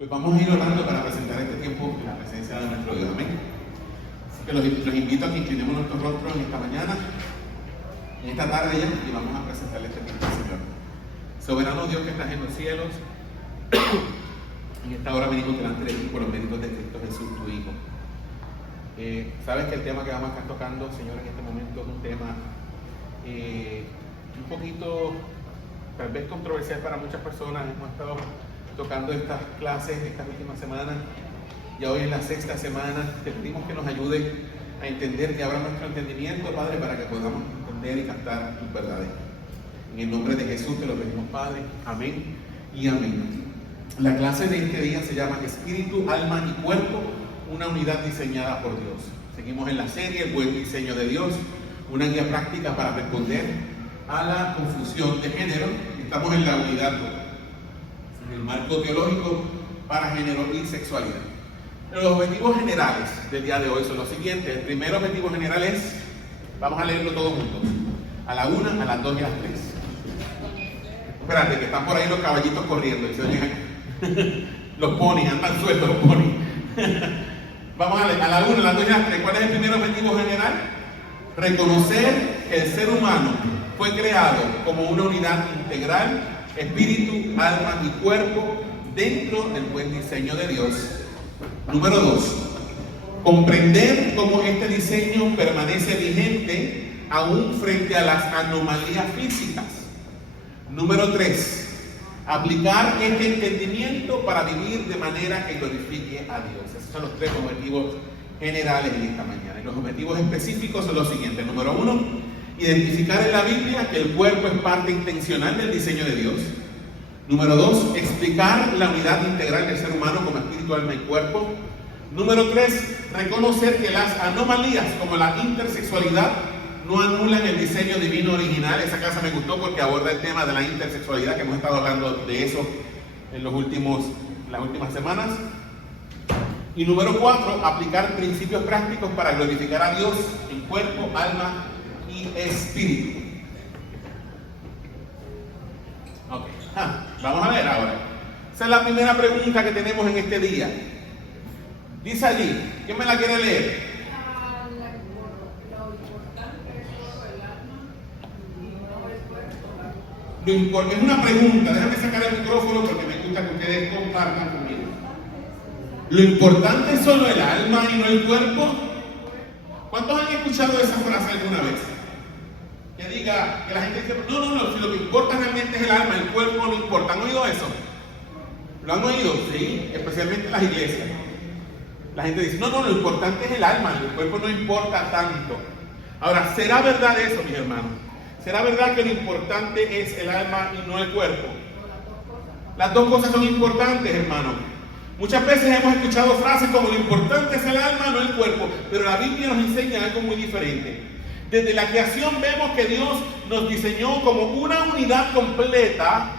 Pues vamos a ir orando para presentar este tiempo en la presencia de nuestro Dios. Amén. Así que los invito a que inclinemos nuestros rostros en esta mañana, en esta tarde ya, y vamos a presentarle este tiempo al Señor. Soberano Dios que estás en los cielos, en esta hora venimos delante de ti por los méritos de Cristo Jesús, tu Hijo. Sabes que el tema que vamos a estar tocando, Señor, en este momento es un tema un poquito, tal vez controversial para muchas personas. Hemos estado tocando estas clases estas últimas semanas, y hoy en la sexta semana. Te pedimos que nos ayude a entender, que abra nuestro entendimiento, Padre, para que podamos entender y captar tus verdades. En el nombre de Jesús te lo pedimos, Padre. Amén y amén. La clase de este día se llama Espíritu, Alma y Cuerpo, una unidad diseñada por Dios. Seguimos en la serie El Buen Diseño de Dios, una guía práctica para responder a la confusión de género. Estamos en la unidad, en el marco teológico para género y sexualidad. Los objetivos generales del día de hoy son los siguientes. El primer objetivo general es, vamos a leerlo todos juntos, a la 1, a las 2 y a las 3. Espérate, que están por ahí los caballitos corriendo, los ponis, andan sueltos los ponis. Vamos a leer, a la 1, a las 2 y a las 3. ¿Cuál es el primer objetivo general? Reconocer que el ser humano fue creado como una unidad integral, espíritu, alma y cuerpo, dentro del buen diseño de Dios. Número 2, comprender cómo este diseño permanece vigente aún frente a las anomalías físicas. Número 3, aplicar este entendimiento para vivir de manera que glorifique a Dios. Esos son los 3 objetivos generales en esta mañana. Y los objetivos específicos son los siguientes. Número 1, identificar en la Biblia que el cuerpo es parte intencional del diseño de Dios. Número 2, explicar la unidad integral del ser humano como espíritu, alma y cuerpo. Número 3, reconocer que las anomalías como la intersexualidad no anulan el diseño divino original. Esa clase me gustó porque aborda el tema de la intersexualidad, que hemos estado hablando de eso en las últimas semanas. Y número 4, aplicar principios prácticos para glorificar a Dios en cuerpo, alma y espíritu. Ok, vamos a leer ahora. Esa es la primera pregunta que tenemos en este día. Dice allí, ¿quién me la quiere leer? Es una pregunta, déjame sacar el micrófono porque me gusta que ustedes compartan conmigo. ¿Lo importante es solo el alma y no el cuerpo? ¿Cuántos han escuchado esa frase alguna vez? Que diga, que la gente dice, no, si lo que importa realmente es el alma, el cuerpo no importa. ¿Han oído eso? ¿Lo han oído? Sí, especialmente en las iglesias. La gente dice, no, lo importante es el alma, el cuerpo no importa tanto. Ahora, ¿será verdad eso, mis hermanos? ¿Será verdad que lo importante es el alma y no el cuerpo? Las dos cosas son importantes, hermanos. Muchas veces hemos escuchado frases como lo importante es el alma, no el cuerpo, pero la Biblia nos enseña algo muy diferente. Desde la creación vemos que Dios nos diseñó como una unidad completa.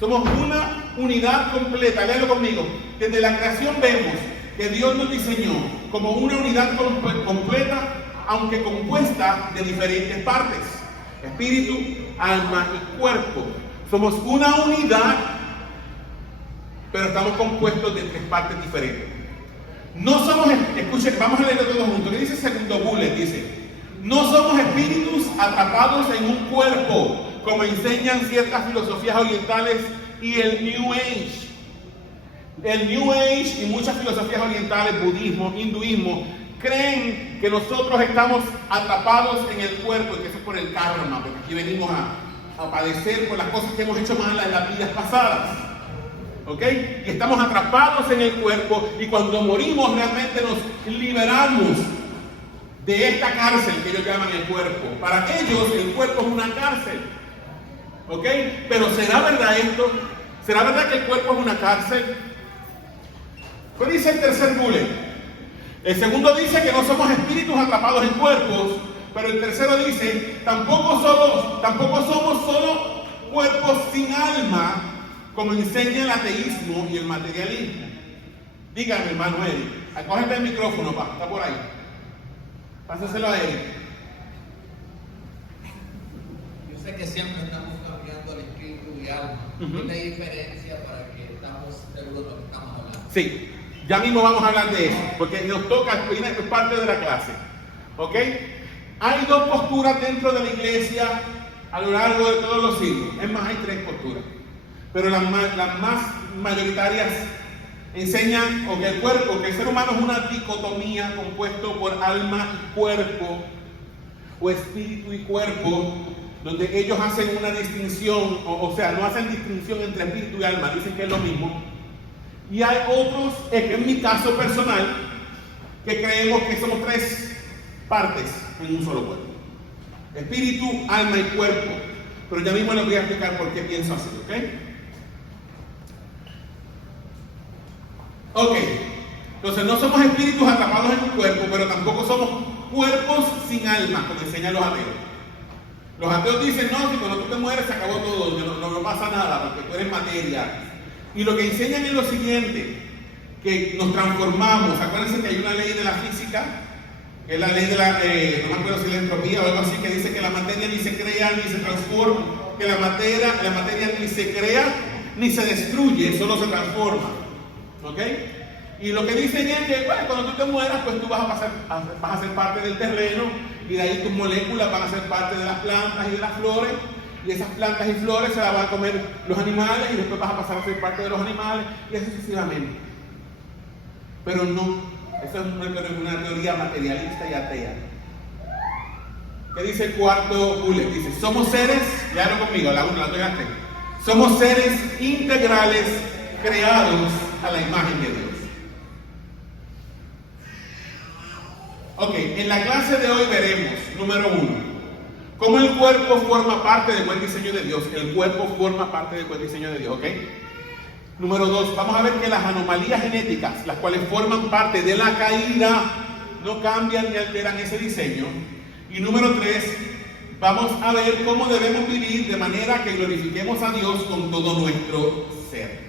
Somos una unidad completa, léelo conmigo. Desde la creación vemos que Dios nos diseñó como una unidad completa, aunque compuesta de diferentes partes. Espíritu, alma y cuerpo. Somos una unidad, pero estamos compuestos de 3 partes diferentes. No somos, escuchen, vamos a leerlo todos juntos. ¿Qué dice el segundo bullet? Dice, no somos espíritus atrapados en un cuerpo, como enseñan ciertas filosofías orientales y el New Age. El New Age y muchas filosofías orientales, budismo, hinduismo, creen que nosotros estamos atrapados en el cuerpo, y que eso es por el karma, porque aquí venimos a padecer por las cosas que hemos hecho mal en las vidas pasadas. ¿Ok? Y estamos atrapados en el cuerpo, y cuando morimos realmente nos liberamos de esta cárcel que ellos llaman el cuerpo. Para ellos el cuerpo es una cárcel. ¿Ok? Pero ¿será verdad esto? ¿Será verdad que el cuerpo es una cárcel? ¿Qué dice el tercer bullet? El segundo dice que no somos espíritus atrapados en cuerpos, pero el tercero dice, tampoco somos solo cuerpos sin alma, como enseña el ateísmo y el materialismo. Dígame, hermano Eric, cógete el micrófono, está por ahí. Pásaselo a Eric. Yo sé que siempre estamos cambiando el espíritu y alma. ¿Qué diferencia para que estamos seguros de lo que estamos hablando. Sí, ya mismo vamos a hablar de eso, porque nos toca, es parte de la clase. ¿Ok? Hay dos posturas dentro de la iglesia a lo largo de todos los siglos. Es más, hay tres posturas. Pero las más mayoritarias enseñan o que el cuerpo, que el ser humano es una dicotomía compuesto por alma y cuerpo, o espíritu y cuerpo, donde ellos hacen una distinción, o sea, no hacen distinción entre espíritu y alma, dicen que es lo mismo. Y hay otros, en mi caso personal, que creemos que somos tres partes en un solo cuerpo: espíritu, alma y cuerpo. Pero ya mismo les voy a explicar por qué pienso así, ¿ok? Ok, entonces no somos espíritus atrapados en un cuerpo, pero tampoco somos cuerpos sin alma, como enseñan los ateos. Los ateos dicen, no, si cuando tú te mueres se acabó todo, no pasa nada, porque tú eres materia. Y lo que enseñan es lo siguiente, que nos transformamos. Acuérdense que hay una ley de la física, que es la ley de la, no me acuerdo si la entropía o algo así, que dice que la materia ni se crea ni se transforma, que la materia ni se crea ni se destruye, solo se transforma. ¿Ok? Y lo que dicen es que, bueno, cuando tú te mueras, pues tú vas a ser parte del terreno, y de ahí tus moléculas van a ser parte de las plantas y de las flores, y esas plantas y flores se las van a comer los animales, y después vas a pasar a ser parte de los animales, y así sucesivamente. Pero no, eso es una teoría materialista y atea. ¿Qué dice el cuarto bullet? Dice, somos seres, léalo conmigo, la 1, la 2 y la 3. Somos seres integrales creados a la imagen de Dios. Ok, en la clase de hoy veremos, número 1, cómo el cuerpo forma parte del buen diseño de Dios. El cuerpo forma parte del buen diseño de Dios, ¿ok? Número 2, vamos a ver que las anomalías genéticas, las cuales forman parte de la caída, no cambian ni alteran ese diseño. Y número 3, vamos a ver cómo debemos vivir de manera que glorifiquemos a Dios con todo nuestro ser.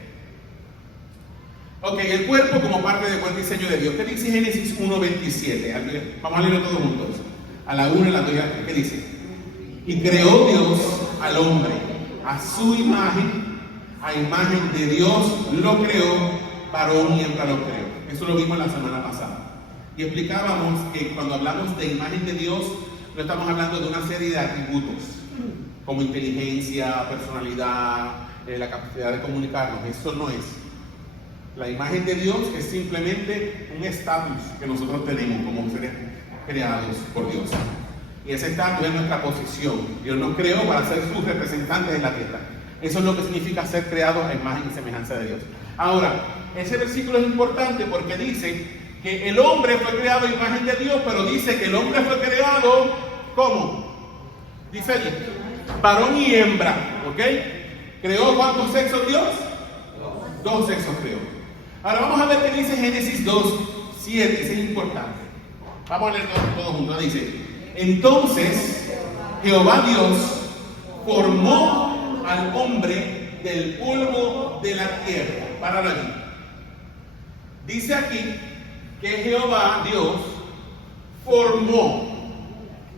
Ok, el cuerpo como parte del buen diseño de Dios. ¿Qué dice Génesis 1:27? Vamos a leerlo todos juntos. A la 1, a la 2 y a la 3. ¿Qué dice? Y creó Dios al hombre a su imagen, a imagen de Dios lo creó, varón y hembra lo creó. Eso lo vimos la semana pasada. Y explicábamos que cuando hablamos de imagen de Dios, no estamos hablando de una serie de atributos, como inteligencia, personalidad, la capacidad de comunicarnos. Eso no es. La imagen de Dios es simplemente un estatus que nosotros tenemos como seres creados por Dios. Y ese estatus es nuestra posición. Dios nos creó para ser sus representantes en la tierra. Eso es lo que significa ser creados a imagen y semejanza de Dios. Ahora, ese versículo es importante porque dice que el hombre fue creado a imagen de Dios, pero dice que el hombre fue creado, ¿cómo? Dice allí, varón y hembra, ¿ok? ¿Creó cuántos sexos Dios? Dos sexos creó. Ahora vamos a ver qué dice Génesis 2:7, eso es importante. Vamos a leer todo juntos. Dice, entonces Jehová Dios formó al hombre del polvo de la tierra. Páralo allí. Dice aquí que Jehová Dios formó.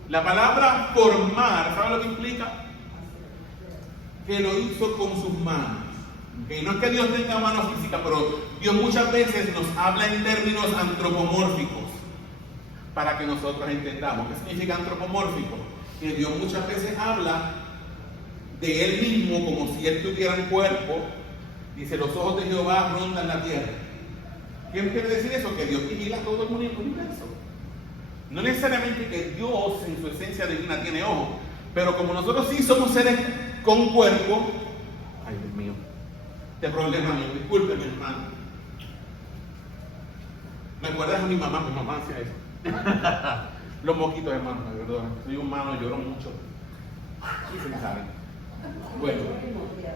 La palabra formar, ¿sabe lo que implica? Que lo hizo con sus manos. Okay, no es que Dios tenga manos físicas, pero Dios muchas veces nos habla en términos antropomórficos para que nosotros entendamos. ¿Qué significa antropomórfico? Que Dios muchas veces habla de Él mismo como si Él tuviera un cuerpo. Dice, los ojos de Jehová rondan la tierra. ¿Qué quiere decir eso? Que Dios vigila todo el universo. No necesariamente que Dios en su esencia divina tiene ojos, pero como nosotros sí somos seres con cuerpo. Ay, Dios mío. Este problema mío, discúlpeme, hermano. ¿Me acuerdas a mi mamá? Mi mamá hacía eso. Los moquitos, hermano, me perdonan. Soy humano, lloro mucho. Sí, se me sabe. Bueno,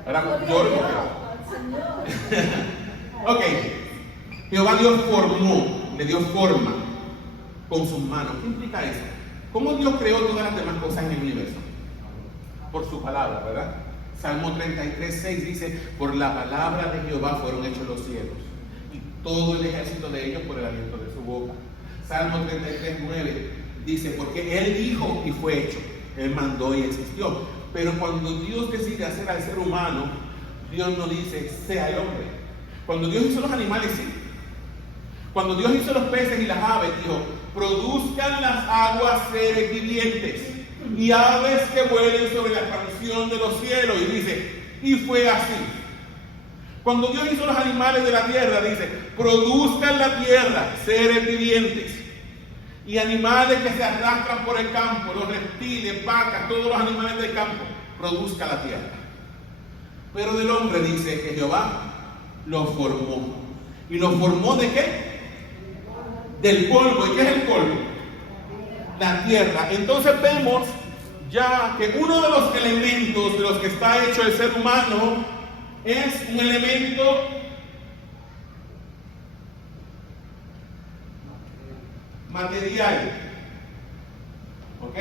ahora lloro porque... Ok. Jehová Dios formó, le dio forma con sus manos. ¿Qué implica eso? ¿Cómo Dios creó todas las demás cosas en el universo? Por su palabra, ¿verdad? Salmo 33:6 dice, por la palabra de Jehová fueron hechos los cielos, y todo el ejército de ellos por el aliento de su boca. Salmo 33:9 dice, porque Él dijo y fue hecho, Él mandó y existió. Pero cuando Dios decide hacer al ser humano, Dios no dice, sea el hombre, Cuando Dios hizo los animales, sí. Cuando Dios hizo los peces y las aves, dijo, produzcan las aguas seres vivientes y aves que vuelen sobre la expansión de los cielos. Y dice, y fue así. Cuando Dios hizo los animales de la tierra, dice, produzcan la tierra seres vivientes y animales que se arrastran por el campo, los reptiles, vacas, todos los animales del campo, produzca la tierra. Pero del hombre dice que Jehová lo formó. ¿Y lo formó de qué? Del polvo. ¿Y qué es el polvo? La tierra. Entonces vemos ya que uno de los elementos de los que está hecho el ser humano es un elemento material. ¿Ok?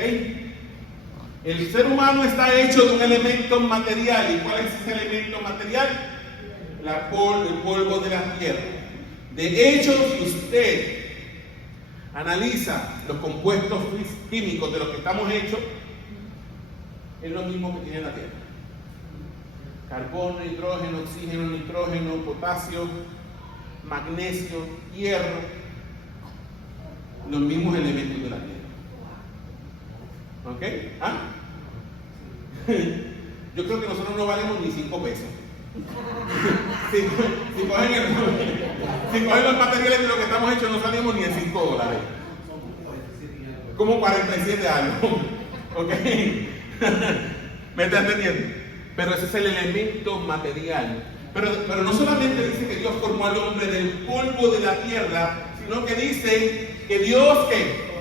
El ser humano está hecho de un elemento material. ¿Y cuál es ese elemento material? El polvo de la tierra. De hecho, si usted analiza los compuestos químicos de los que estamos hechos, es lo mismo que tiene la tierra. Carbono, hidrógeno, oxígeno, nitrógeno, potasio, magnesio, hierro, los mismos elementos de la tierra. ¿Ok? ¿Ah? Yo creo que nosotros no valemos ni 5 pesos. Si cogen los materiales de lo que estamos hechos, no salimos ni en $5. Como 47 años. ¿Ok? ¿Me estás entendiendo? Pero ese es el elemento material. Pero no solamente dice que Dios formó al hombre del polvo de la tierra, sino que dice que Dios ¿qué?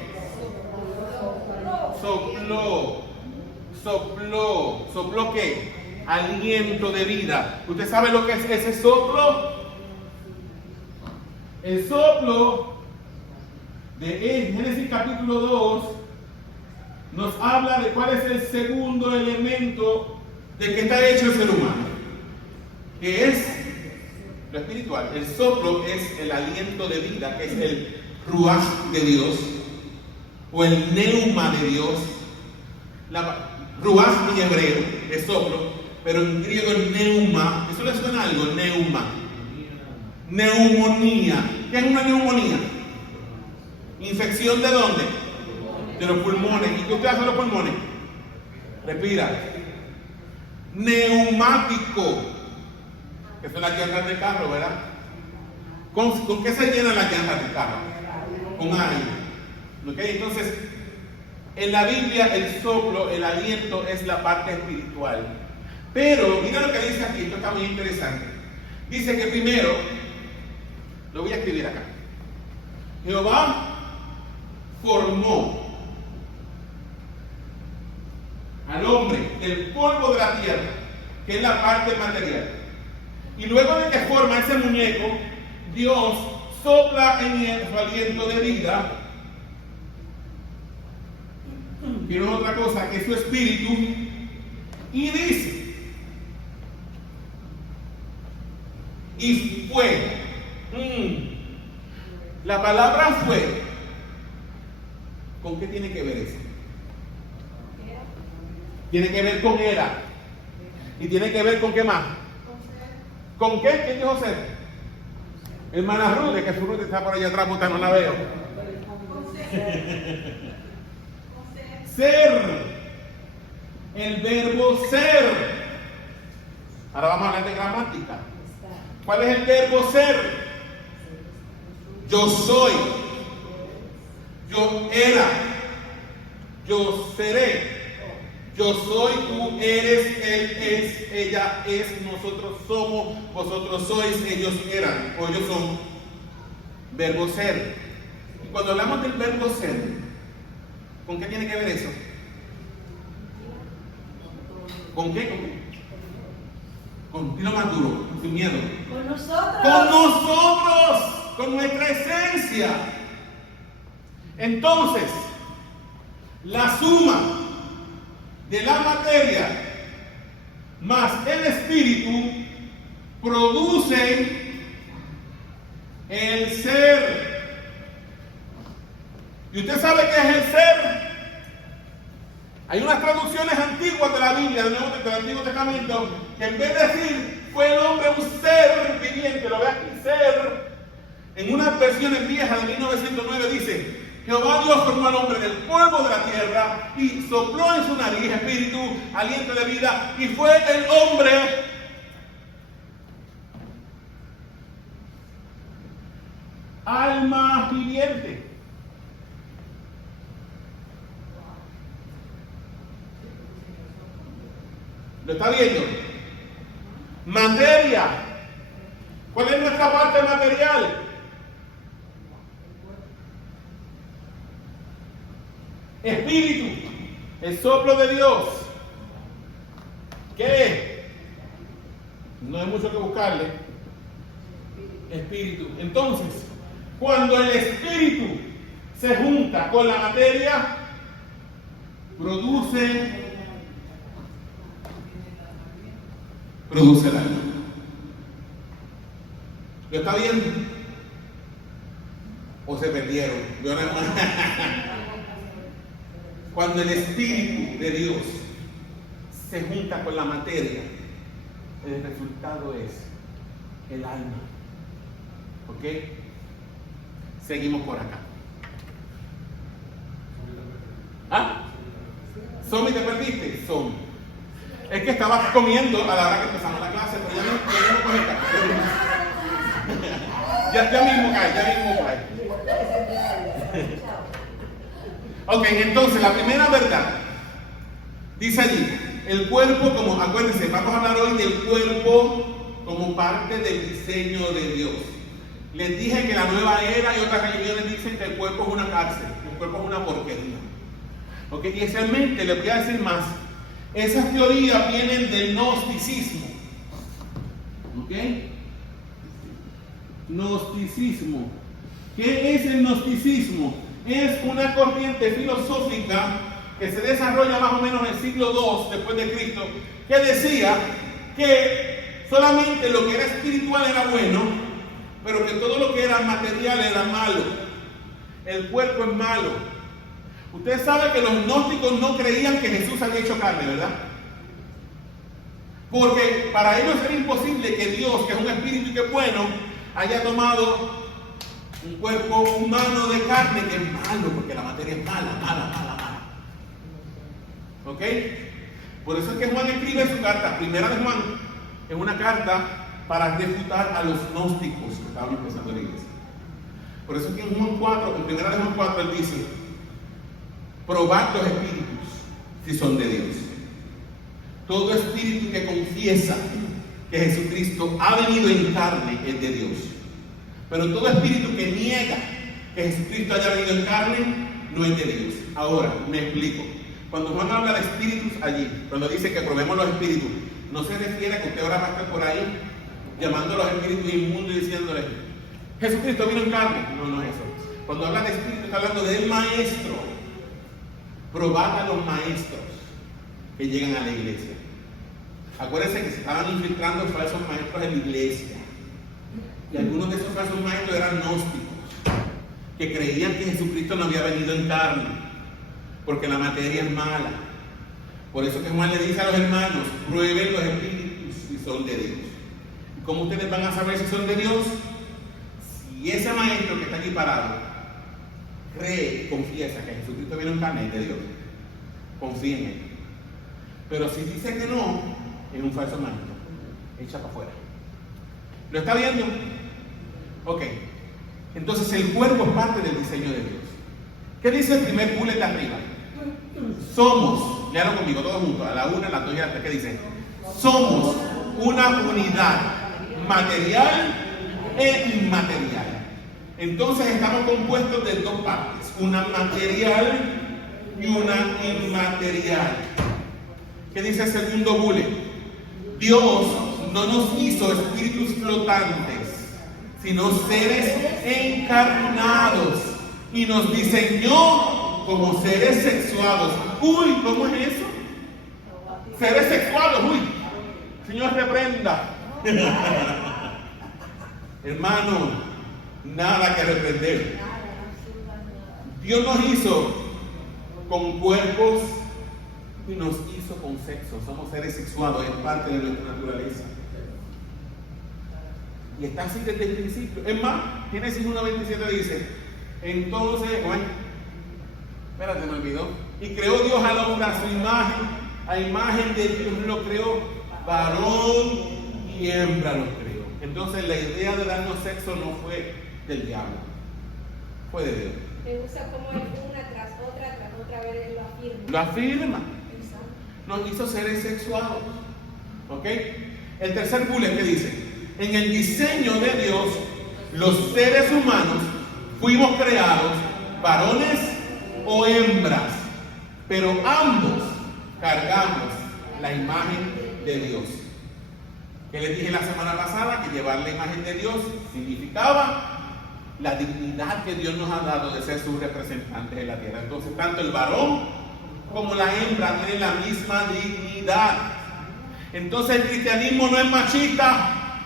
Sopló ¿qué? Aliento de vida. ¿Usted sabe lo que es ese soplo? El soplo de Génesis capítulo 2 nos habla de cuál es el segundo elemento de que está hecho el ser humano, que es lo espiritual. El soplo es el aliento de vida, que es el ruach de Dios o el neuma de Dios. Ruach en hebreo es soplo, pero en griego es neuma. ¿Eso le suena algo? Neuma. Neumonía. ¿Qué es una neumonía? ¿Infección de dónde? De los pulmones. ¿Y qué usted hace a los pulmones? Respira. Neumático. Que son las llantas del carro, ¿verdad? ¿Con qué se llenan las llantas del carro? Con aire. ¿Ok? Entonces, en la Biblia el soplo, el aliento es la parte espiritual. Pero, mira lo que dice aquí, esto está muy interesante. Dice que primero, lo voy a escribir acá. Jehová formó al hombre del polvo de la tierra, que es la parte material. Y luego de que forma ese muñeco, Dios sopla en él su aliento de vida. Y no es otra cosa que su espíritu. Y dice, y fue. La palabra fue. ¿Con qué tiene que ver eso? Tiene que ver con era. ¿Y tiene que ver con qué más? ¿Con qué? ¿Quién dijo ser? Hermana Ruth, que su Ruth está por allá atrás, puta, no la veo. Ser. El verbo ser. Ahora vamos a hablar de gramática. ¿Cuál es el verbo ser? Yo soy. Yo era. Yo seré. Yo soy, tú eres, él es, ella es, nosotros somos, vosotros sois, ellos eran, o ellos son. Verbo ser. Y cuando hablamos del verbo ser, ¿con qué tiene que ver eso? ¿Con qué? Dilo más duro, sin miedo. Con nosotros. Con nosotros, con nuestra esencia. Entonces, la suma de la materia más el espíritu producen el ser. ¿Y usted sabe qué es el ser? Hay unas traducciones antiguas de la Biblia, del Antiguo Testamento, que en vez de decir Fue el hombre un ser viviente, lo ve aquí, ser. En unas versiones viejas de 1909 dice: Jehová Dios formó al hombre del polvo de la tierra y sopló en su nariz espíritu, aliento de vida, y fue el hombre alma viviente. ¿Lo está viendo? Materia. ¿Cuál es nuestra parte material? Espíritu, el soplo de Dios. ¿Qué es? No hay mucho que buscarle. Espíritu. Entonces, cuando el espíritu se junta con la materia, produce el alma. ¿Lo está viendo? ¿O se perdieron? Cuando el espíritu de Dios se junta con la materia, el resultado es el alma. ¿Ok? Seguimos por acá. ¿Ah? ¿Somi, te perdiste? Somi. Es que estabas comiendo a la hora que empezamos la clase, pero ya no conectas. ya mismo cae. Ok, entonces la primera verdad dice allí: el cuerpo, como, acuérdense, vamos a hablar hoy del cuerpo como parte del diseño de Dios. Les dije que la nueva era y otras religiones dicen que el cuerpo es una cárcel, el cuerpo es una porquería. Ok, y realmente les voy a decir más. Esas teorías vienen del gnosticismo. ¿Ok? Gnosticismo. ¿Qué es el gnosticismo? Es una corriente filosófica que se desarrolla más o menos en el siglo II después de Cristo, que decía que solamente lo que era espiritual era bueno, pero que todo lo que era material era malo. El cuerpo es malo. Ustedes saben que los gnósticos no creían que Jesús había hecho carne, ¿verdad? Porque para ellos era imposible que Dios, que es un espíritu y que es bueno, haya tomado un cuerpo humano de carne que es malo, porque la materia es mala. ¿Ok? Por eso es que Juan escribe su carta, primera de Juan, es una carta para refutar a los gnósticos que estaban empezando la iglesia. Por eso es que en Juan 4, en primera de Juan 4, él dice: probad los espíritus si son de Dios. Todo espíritu que confiesa que Jesucristo ha venido en carne es de Dios. Pero todo espíritu que niega que Jesucristo haya venido en carne no es de Dios. Ahora, me explico. Cuando Juan habla de espíritus allí, cuando dice que probemos los espíritus, no se refiere a que usted ahora va a estar por ahí llamando a los espíritus inmundos y diciéndoles: Jesucristo vino en carne. No es eso. Cuando habla de espíritu, está hablando del maestro. Probad a los maestros que llegan a la iglesia. Acuérdense que se estaban infiltrando falsos maestros en la iglesia. Y algunos de esos falsos maestros eran gnósticos, que creían que Jesucristo no había venido en carne, porque la materia es mala. Por eso que Juan le dice a los hermanos: prueben los espíritus si son de Dios. ¿Y cómo ustedes van a saber si son de Dios? Si ese maestro que está aquí parado cree y confiesa que Jesucristo vino en carne, es de Dios. Confía en él. Pero si dice que no, es un falso maestro. Echa para afuera. ¿Lo está viendo? Ok. Entonces el cuerpo es parte del diseño de Dios. ¿Qué dice el primer bullet de arriba? Somos, léalo conmigo todos juntos, a la una, a las dos y a las tres. ¿Qué dice? Somos una unidad material e inmaterial. Entonces estamos compuestos de dos partes, una material y una inmaterial. ¿Qué dice el segundo bullet? Dios no nos hizo espíritus flotantes, sino seres encarnados, y nos diseñó como seres sexuados. Uy, ¿cómo es eso? Seres sexuados, uy. Señor, reprenda. Hermano, nada que reprender. Dios nos hizo con cuerpos y nos hizo con sexo. Somos seres sexuados, es parte de nuestra naturaleza. Y está así desde el principio. Es más, Génesis 1:27 dice, entonces, bueno, espérate, me olvidó. Y creó Dios al hombre a su imagen, a imagen de Dios lo creó, varón y hembra los creó. Entonces la idea de darnos sexo no fue del diablo, fue de Dios. Me gusta cómo es una tras otra vez él lo afirma. Lo afirma. Exacto. Nos hizo seres sexuados. ¿Ok? El tercer bullet que dice, en el diseño de Dios, los seres humanos fuimos creados varones o hembras, pero ambos cargamos la imagen de Dios. Que les dije la semana pasada que llevar la imagen de Dios significaba la dignidad que Dios nos ha dado de ser sus representantes en la tierra. Entonces, tanto el varón como la hembra tienen la misma dignidad. Entonces, el cristianismo no es machista,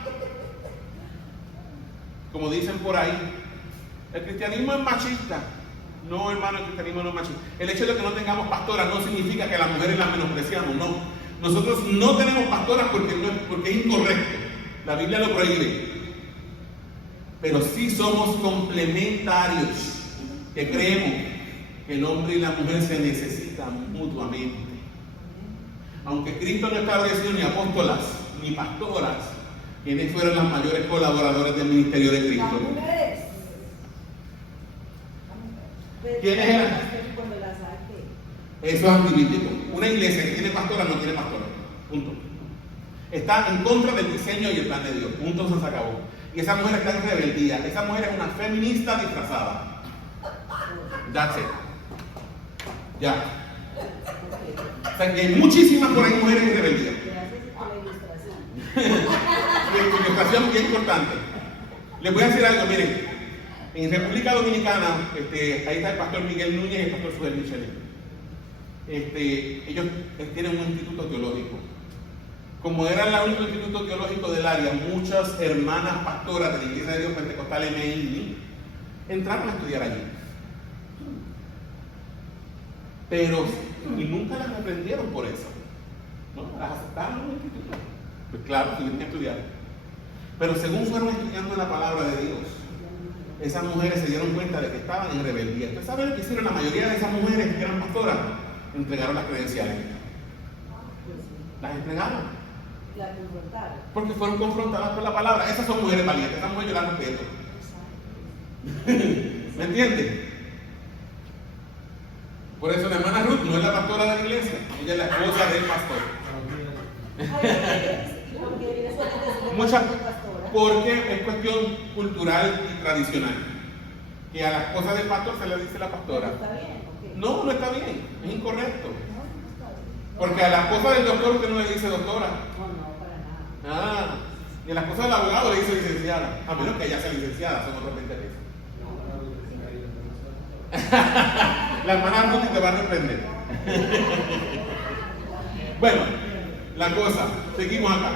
como dicen por ahí. El cristianismo es machista. No, hermano, el cristianismo no es machista. El hecho de que no tengamos pastoras no significa que a las mujeres las menospreciamos, no. Nosotros no tenemos pastoras porque es incorrecto. La Biblia lo prohíbe. Pero sí somos complementarios, que creemos que el hombre y la mujer se necesitan mutuamente. Aunque Cristo no estableció ni apóstolas ni pastoras, quienes fueron las mayores colaboradores del ministerio de Cristo. Las mujeres. ¿Quiénes eran? Cuando las saque. Eso es antibíblico. Una iglesia que tiene pastora no tiene pastora. Punto. Está en contra del diseño y el plan de Dios. Punto, se acabó. Y esa mujer está en rebeldía. Esa mujer es una feminista disfrazada. That's it. Ya. O sea, que hay muchísimas por ahí mujeres en rebeldía. Y ilustración bien importante. Les voy a decir algo, miren. En República Dominicana, ahí está el pastor Miguel Núñez y el pastor Suel Michelet. Ellos tienen un instituto teológico. Como era el único instituto teológico del área, muchas hermanas pastoras de la Iglesia de Dios Pentecostal MI entraron a estudiar allí. Pero, y nunca las reprendieron por eso. ¿No? Las aceptaron en el instituto. Pues claro, tuvieron que estudiar. Pero según fueron estudiando la palabra de Dios, esas mujeres se dieron cuenta de que estaban en rebeldía. ¿Usted sabe lo que hicieron la mayoría de esas mujeres que eran pastoras? Entregaron las credenciales. Las entregaron. La confrontaron. Porque fueron confrontadas por la palabra. Esas son mujeres valientes, esas mujeres yo las respeto. ¿Me entienden? Por eso la hermana Ruth no es la pastora de la iglesia, ella es la esposa del pastor. Muchas, porque es cuestión cultural y tradicional. Que a la esposa del pastor se le dice la pastora. ¿Está bien? Okay. No, no está bien, es incorrecto. Porque a la esposa del doctor usted no le dice doctora. No, para nada. Ah, y a la esposa del abogado le dice licenciada. A menos que ella sea licenciada, son otros 20 pesos. La hermana Ruth te va a reprender. Bueno, la cosa, seguimos acá.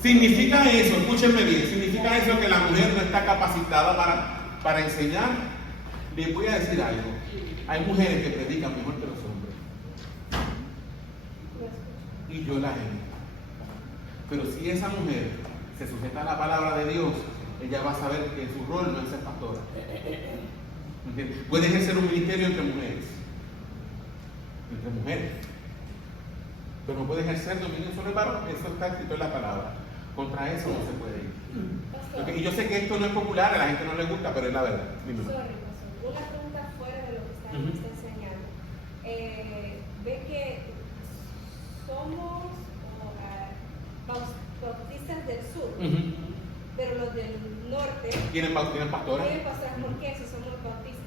Significa eso, escúchenme bien, significa eso que la mujer no está capacitada para enseñar. Les voy a decir algo. Hay mujeres que predican mejor que los hombres. Y yo las amo. Pero si esa mujer se sujeta a la palabra de Dios, ella va a saber que su rol no es ser pastora. ¿Entiendes? Puede ejercer un ministerio entre mujeres. Pero no puede ejercer dominio sobre el varón. Eso está escrito en la palabra. Contra eso no se puede ir. Okay, y yo sé que esto no es popular, a la gente no le gusta, pero es la verdad. Dime. Una pregunta fuera de lo que está enseñando. Ve que somos bautistas del sur, pero los del norte ¿Tienen pastoras? tienen pastoras. ¿Por qué? Si somos bautistas.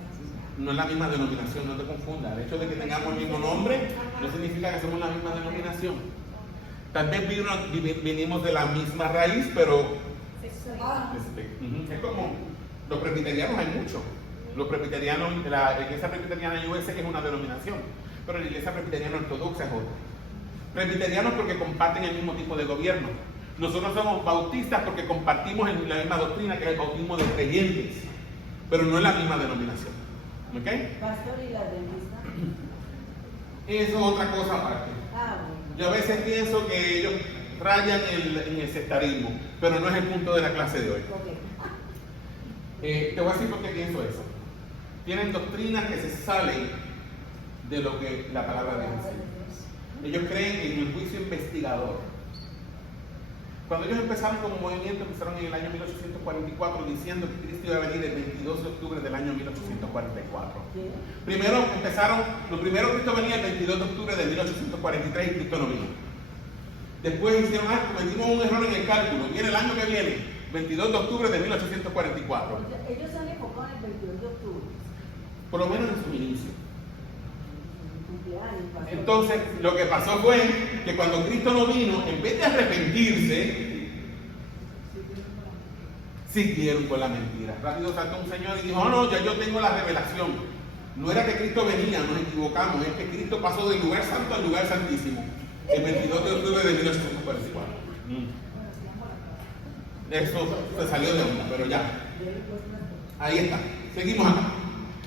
No es la misma denominación, no te confundas. El hecho de que tengamos el mismo nombre no significa que somos la misma denominación. Tal vez vinimos de la misma raíz, pero es como los presbiterianos hay muchos. Los presbiterianos, la iglesia presbiteriana US es una denominación, pero la iglesia presbiteriana ortodoxa es otra. Presbiterianos porque comparten el mismo tipo de gobierno. Nosotros somos bautistas porque compartimos la misma doctrina, que es el bautismo de creyentes, pero no es la misma denominación. ¿Ok? Pastor, ¿y la dentista? Eso es otra cosa aparte. Bueno. Yo a veces pienso que ellos rayan en el sectarismo, pero no es el punto de la clase de hoy. Te voy a decir por qué pienso eso. Tienen doctrinas que se salen de lo que la palabra de Dios enseña. Ellos creen en el juicio investigador. Cuando ellos empezaron como movimiento, empezaron en el año 1844 diciendo que Cristo iba a venir el 22 de octubre del año 1844. Primero empezaron, lo primero Cristo venía el 22 de octubre de 1843 y Cristo no vino. Después hicieron, cometimos un error en el cálculo, viene el año que viene, 22 de octubre de 1844. Ellos se han enfocado en el 22 de octubre. Por lo menos en su inicio. Entonces, lo que pasó fue que cuando Cristo no vino, en vez de arrepentirse, siguieron con la mentira. Rápido saltó un señor y dijo, oh, no, ya yo tengo la revelación. No era que Cristo venía, nos equivocamos, es que Cristo pasó del lugar santo al lugar santísimo, el 22 de octubre de 1844. Eso se salió de onda, pero ya. Ahí está. Seguimos acá.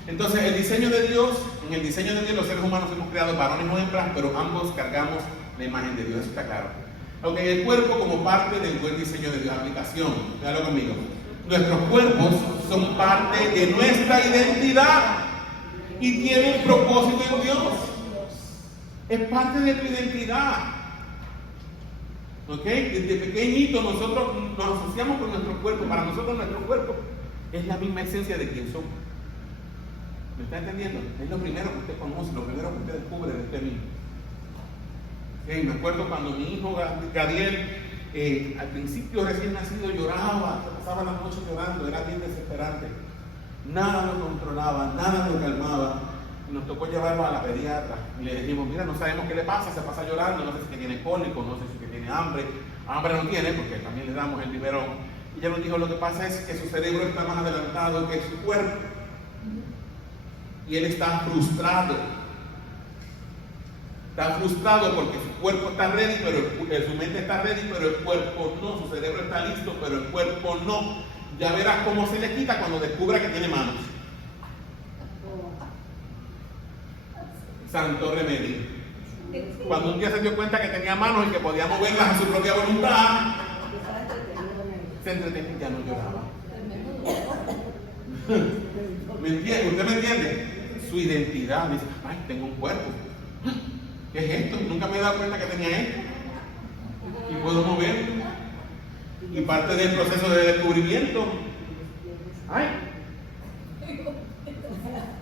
Entonces, el diseño de Dios, en el diseño de Dios los seres humanos hemos creado varones o hembras, pero ambos cargamos la imagen de Dios, eso está claro. Aunque el cuerpo como parte del buen diseño de Dios, aplicación, véalo conmigo. Nuestros cuerpos son parte de nuestra identidad y tienen propósito en Dios. Es parte de tu identidad. ¿Ok? Desde pequeñito nosotros nos asociamos con nuestro cuerpo. Para nosotros nuestro cuerpo es la misma esencia de quién somos. ¿Me está entendiendo? Es lo primero que usted conoce, lo primero que usted descubre de usted mismo. Me acuerdo cuando mi hijo Gadiel, al principio recién nacido, lloraba, pasaba la noche llorando, era bien desesperante. Nada lo controlaba, nada lo calmaba. Y nos tocó llevarlo a la pediatra. Y le dijimos, mira, no sabemos qué le pasa, se pasa llorando, no sé si tiene cólico, no sé si tiene hambre. Hambre no tiene, porque también le damos el biberón. Y ella nos dijo, lo que pasa es que su cerebro está más adelantado que su cuerpo. Y él está frustrado. Está frustrado porque su cuerpo está ready, pero su mente está ready, pero el cuerpo no. Su cerebro está listo, pero el cuerpo no. Ya verás cómo se le quita cuando descubra que tiene manos. Santo remedio. Cuando un día se dio cuenta que tenía manos y que podía moverlas a su propia voluntad, se entretenía, ya no lloraba. ¿Me entiende? ¿Usted me entiende? Su identidad, dice, ay, tengo un cuerpo. ¿Qué es esto? Nunca me he dado cuenta que tenía esto. Y puedo moverlo. Y parte del proceso de descubrimiento. Ay,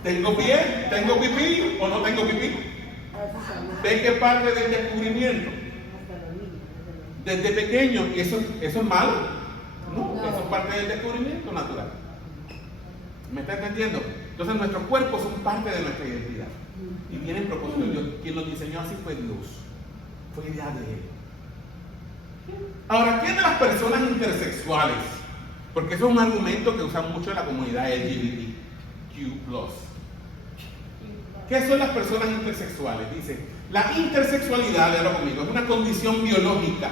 ¿tengo pie? ¿Tengo pipí o no tengo pipí? ¿Ven que parte del descubrimiento? Desde pequeño, ¿y eso es malo? No, eso es parte del descubrimiento natural. ¿Me está entendiendo? Entonces nuestros cuerpos son parte de nuestra identidad. Y viene en propósito de Dios. Quien los diseñó así fue Dios. Fue idea de Él. Ahora, ¿qué de las personas intersexuales? Porque eso es un argumento que usan mucho en la comunidad LGBTQ+. ¿Qué son las personas intersexuales? Dice, la intersexualidad, léalo conmigo, es una condición biológica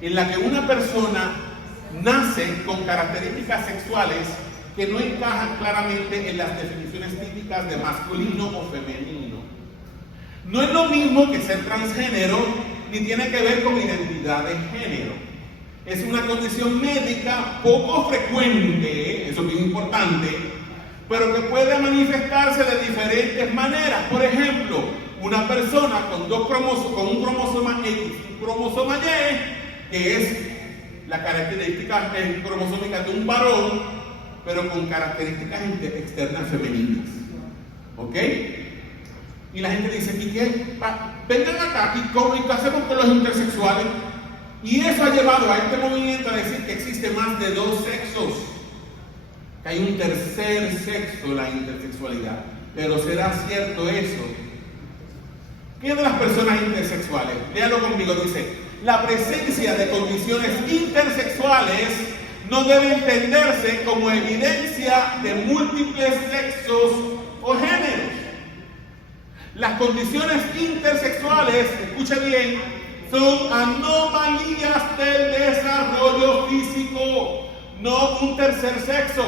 en la que una persona nace con características sexuales que no encajan claramente en las definiciones típicas de masculino o femenino. No es lo mismo que ser transgénero, ni tiene que ver con identidad de género. Es una condición médica poco frecuente, eso es bien importante, pero que puede manifestarse de diferentes maneras. Por ejemplo, una persona con un cromosoma X y un cromosoma Y, que es la característica cromosómica de un varón, pero con características externas femeninas. ¿Ok? Y la gente dice, ¿y qué? Vengan acá, ¿y qué hacemos con los intersexuales? Y eso ha llevado a este movimiento a decir que existe más de dos sexos, que hay un tercer sexo, la intersexualidad. Pero ¿será cierto eso? ¿Qué de las personas intersexuales? Léalo conmigo, dice, la presencia de condiciones intersexuales no debe entenderse como evidencia de múltiples sexos o géneros. Las condiciones intersexuales, escuche bien, son anomalías del desarrollo físico, no un tercer sexo.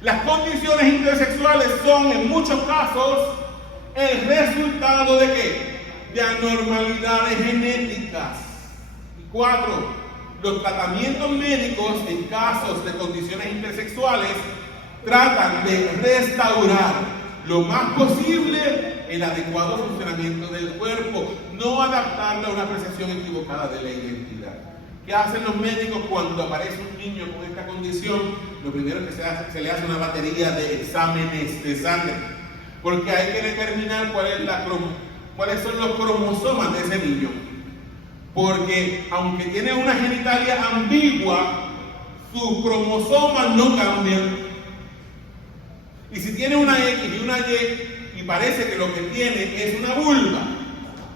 Las condiciones intersexuales son en muchos casos el resultado de ¿qué? De anormalidades genéticas. 4. Los tratamientos médicos en casos de condiciones intersexuales tratan de restaurar lo más posible el adecuado funcionamiento del cuerpo, no adaptarlo a una apreciación equivocada de la identidad. ¿Qué hacen los médicos cuando aparece un niño con esta condición? Lo primero que se le hace una batería de exámenes de sangre, porque hay que determinar cuáles son los cromosomas de ese niño. Porque aunque tiene una genitalia ambigua, sus cromosomas no cambian. Y si tiene una X y una Y y parece que lo que tiene es una vulva,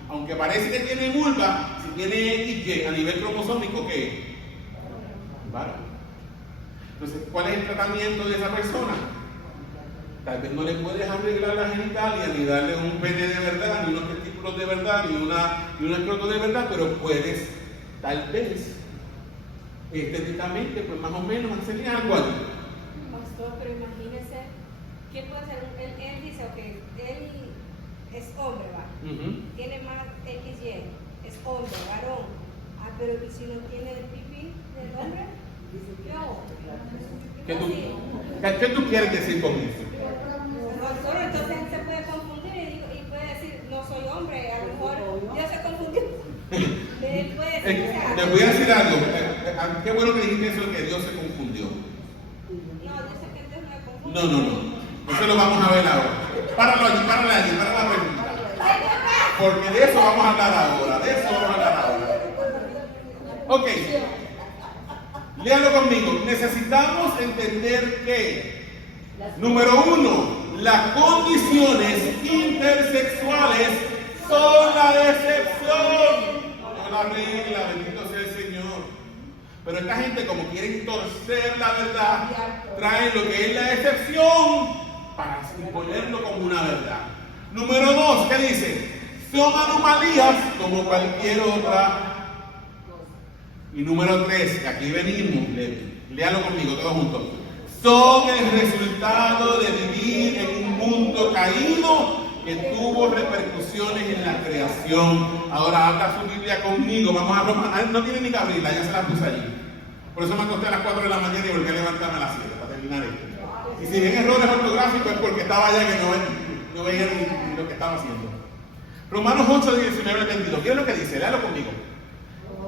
aunque parece que tiene vulva, si tiene XY a nivel cromosómico, ¿qué es? Varón. Entonces, ¿cuál es el tratamiento de esa persona? Tal vez no le puedes arreglar la genitalia, ni darle un pene de verdad, ni unos testículos de verdad, ni un escroto de verdad, pero puedes, tal vez, estéticamente, pues más o menos hacerle algo allí. Pastor, pero imagínese, ¿qué puede ser? Él dice, ok, él es hombre, ¿va? Tiene más XY, es hombre, varón. Ah, pero ¿y si no tiene el pipí del hombre? ¿Qué tú quieres decir con eso? Pastor, entonces él se puede confundir y puede decir, no soy hombre, a lo mejor yo se confundió. Él puede decir, te voy a decir algo, qué bueno que dijiste eso, que Dios se confundió. No, yo sé que Dios no se confunde. No. Eso lo vamos a ver ahora. Páralo allí, para la pregunta. Porque de eso vamos a hablar ahora, Ok. Léalo conmigo. Necesitamos entender que, número 1, las condiciones intersexuales son la excepción, no la regla, bendito sea el Señor. Pero esta gente, como quieren torcer la verdad, traen lo que es la excepción para imponerlo como una verdad. Número 2, ¿qué dice? Son anomalías como cualquier otra. Y número 3, aquí venimos, léalo conmigo, todos juntos. Son el resultado de vivir en un mundo caído que tuvo repercusiones en la creación. Ahora habla su Biblia conmigo, vamos a Roma. No tiene ni que abrirla, ya se la puse allí. Por eso me acosté a las 4 de la mañana y volví a levantarme a las 7 para terminar esto. Y si ven errores ortográficos es porque estaba allá que no veía ni lo que estaba haciendo. Romanos 8, 19 al 22. ¿Qué es lo que dice? Léalo conmigo.